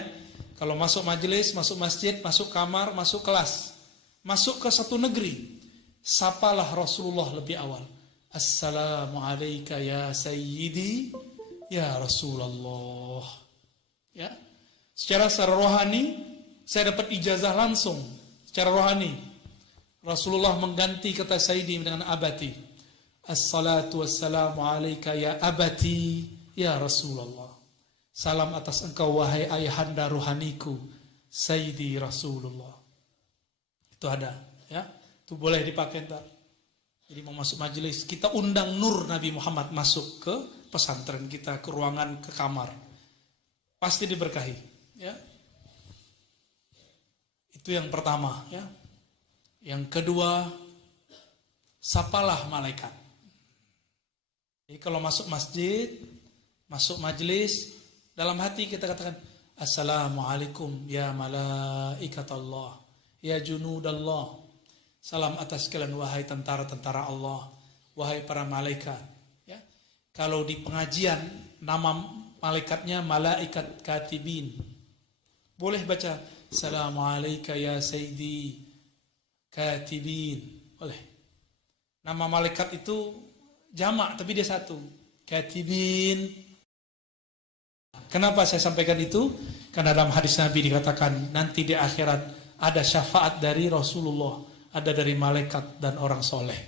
Kalau masuk majelis, masuk masjid, masuk kamar, masuk kelas, masuk ke satu negeri, sapalah Rasulullah lebih awal. Assalamualaikum ya Sayyidi ya Rasulullah. Ya. Secara rohani saya dapat ijazah langsung. Secara rohani Rasulullah mengganti kata Sayyidi dengan abati. Assalatu wassalamu alaika ya abati ya Rasulullah. Salam atas engkau wahai ayahanda rohaniku Sayyidi Rasulullah. Itu ada ya. Itu boleh dipakai ntar. Jadi mau masuk majelis, kita undang nur Nabi Muhammad masuk ke pesantren kita, ke ruangan, ke kamar. Pasti diberkahi ya. Itu yang pertama ya. Yang kedua, sapalah malaikat. Jadi kalau masuk masjid, masuk majelis, dalam hati kita katakan Assalamualaikum ya malaikat Allah, ya junudallah. Salam atas kalian wahai tentara-tentara Allah, wahai para malaikat. Ya. Kalau di pengajian nama malaikatnya malaikat katibin. Boleh baca Assalamualaikum ya Sayyidi katibin. Boleh. Nama malaikat itu jamak tapi dia satu. Katibin. Kenapa saya sampaikan itu? Karena dalam hadis Nabi dikatakan nanti di akhirat ada syafaat dari Rasulullah, ada dari malaikat dan orang soleh.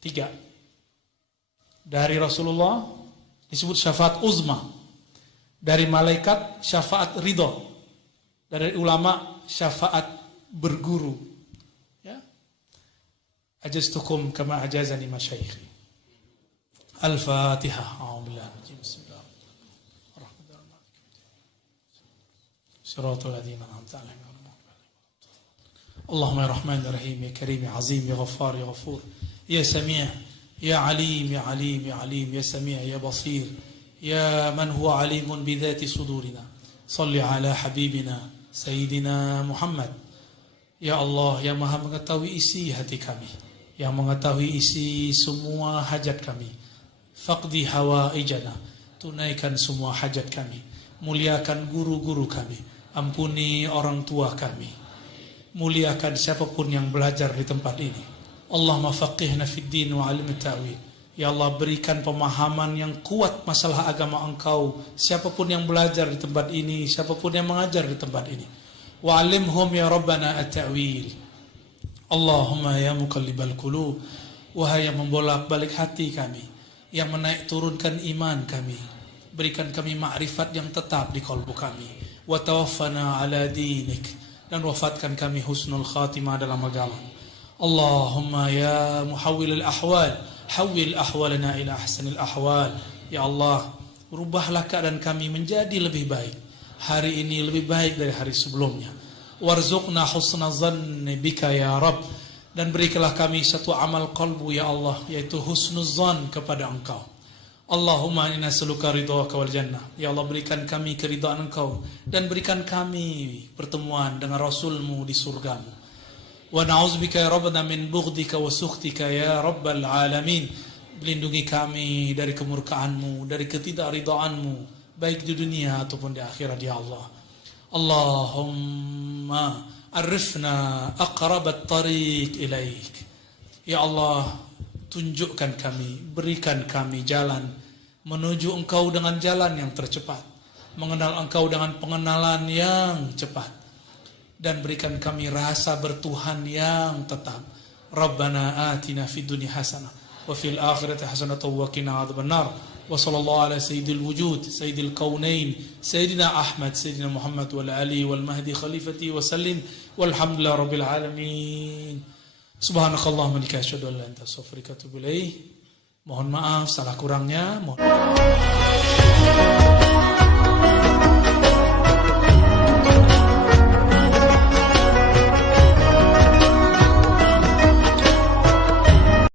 3. Dari Rasulullah disebut syafaat uzma. Dari malaikat syafaat ridho. Dari ulama syafaat berguru. Ya. Ajaztukum kama ajazani masyayikhi. Al-Fatihah. A'udzubillahi bismillahirrahmanirrahim. Siratal ladzina an'amta 'alaihim. Allahumma ya Rahman ya Rahim ya Karim ya Azim ya Ghaffar ya Ghafur ya Sami' ya Alim ya Alim ya Alim ya Sami' ya Basir ya man huwa alimun bidhati sudurina. Salli ala habibina Sayyidina Muhammad. Ya Allah yang maha mengetahui isi hati kami, yang mengetahui isi semua hajat kami. Faqdi hawaijana, tunaikan semua hajat kami. Muliakan guru-guru kami, ampuni orang tua kami. Muliakan siapapun yang belajar di tempat ini. Allahumma faqihna fid din wa 'alim ta'wil. Ya Allah berikan pemahaman yang kuat masalah agama Engkau. Siapapun yang belajar di tempat ini, siapapun yang mengajar di tempat ini. Wa 'alimhum ya Rabbana at-ta'wil. Allahumma ya muqallibal qulub, wahai yang membolak-balik hati kami, yang menaik turunkan iman kami, berikan kami ma'rifat yang tetap di kalbu kami. Wa tawaffana ala dinik, dan wafatkan kami husnul khatimah dalam agama. Allahumma ya muhawwil al-ahwal, hawwil ahwalana ila ahsanil ahwal. Ya Allah, rubahlah keadaan kami menjadi lebih baik. Hari ini lebih baik dari hari sebelumnya. Warzuqna husna zanni bika ya Rabb, dan berikanlah kami satu amal qalbu ya Allah, yaitu husnuzan kepada Engkau. Allahumma inna nas'aluka ridhaka wal jannah. Ya Allah berikan kami keridhaan Engkau dan berikan kami pertemuan dengan Rasulmu di surgamu. Wa na'udzubika ya Rabbana min bughdika wa sukhtika ya Rabbal alamin. Lindungi kami dari kemurkaanmu, dari ketidakridhaanmu, baik di dunia ataupun di akhirat ya Allah. Allahumma arifna aqrabat tariq ilaik. Ya Allah, tunjukkan kami, berikan kami jalan menuju Engkau dengan jalan yang tercepat, mengenal Engkau dengan pengenalan yang cepat, dan berikan kami rasa bertuhan yang tetap. Rabbana atina fid dunya hasanah wa fil akhirati hasanah wa qina adzabannar. wa sallallahu ala sayyidil wujud sayyidil kaunain sayyidina Ahmad sayyidina Muhammad wal ali wal mahdi khalifati wa sallim walhamdulillah rabbil alamin. Subhanakallahumma lika asyhadu an la ilaha illa anta astaghfiruka wa atubu ilaik. Mohon maaf salah kurangnya.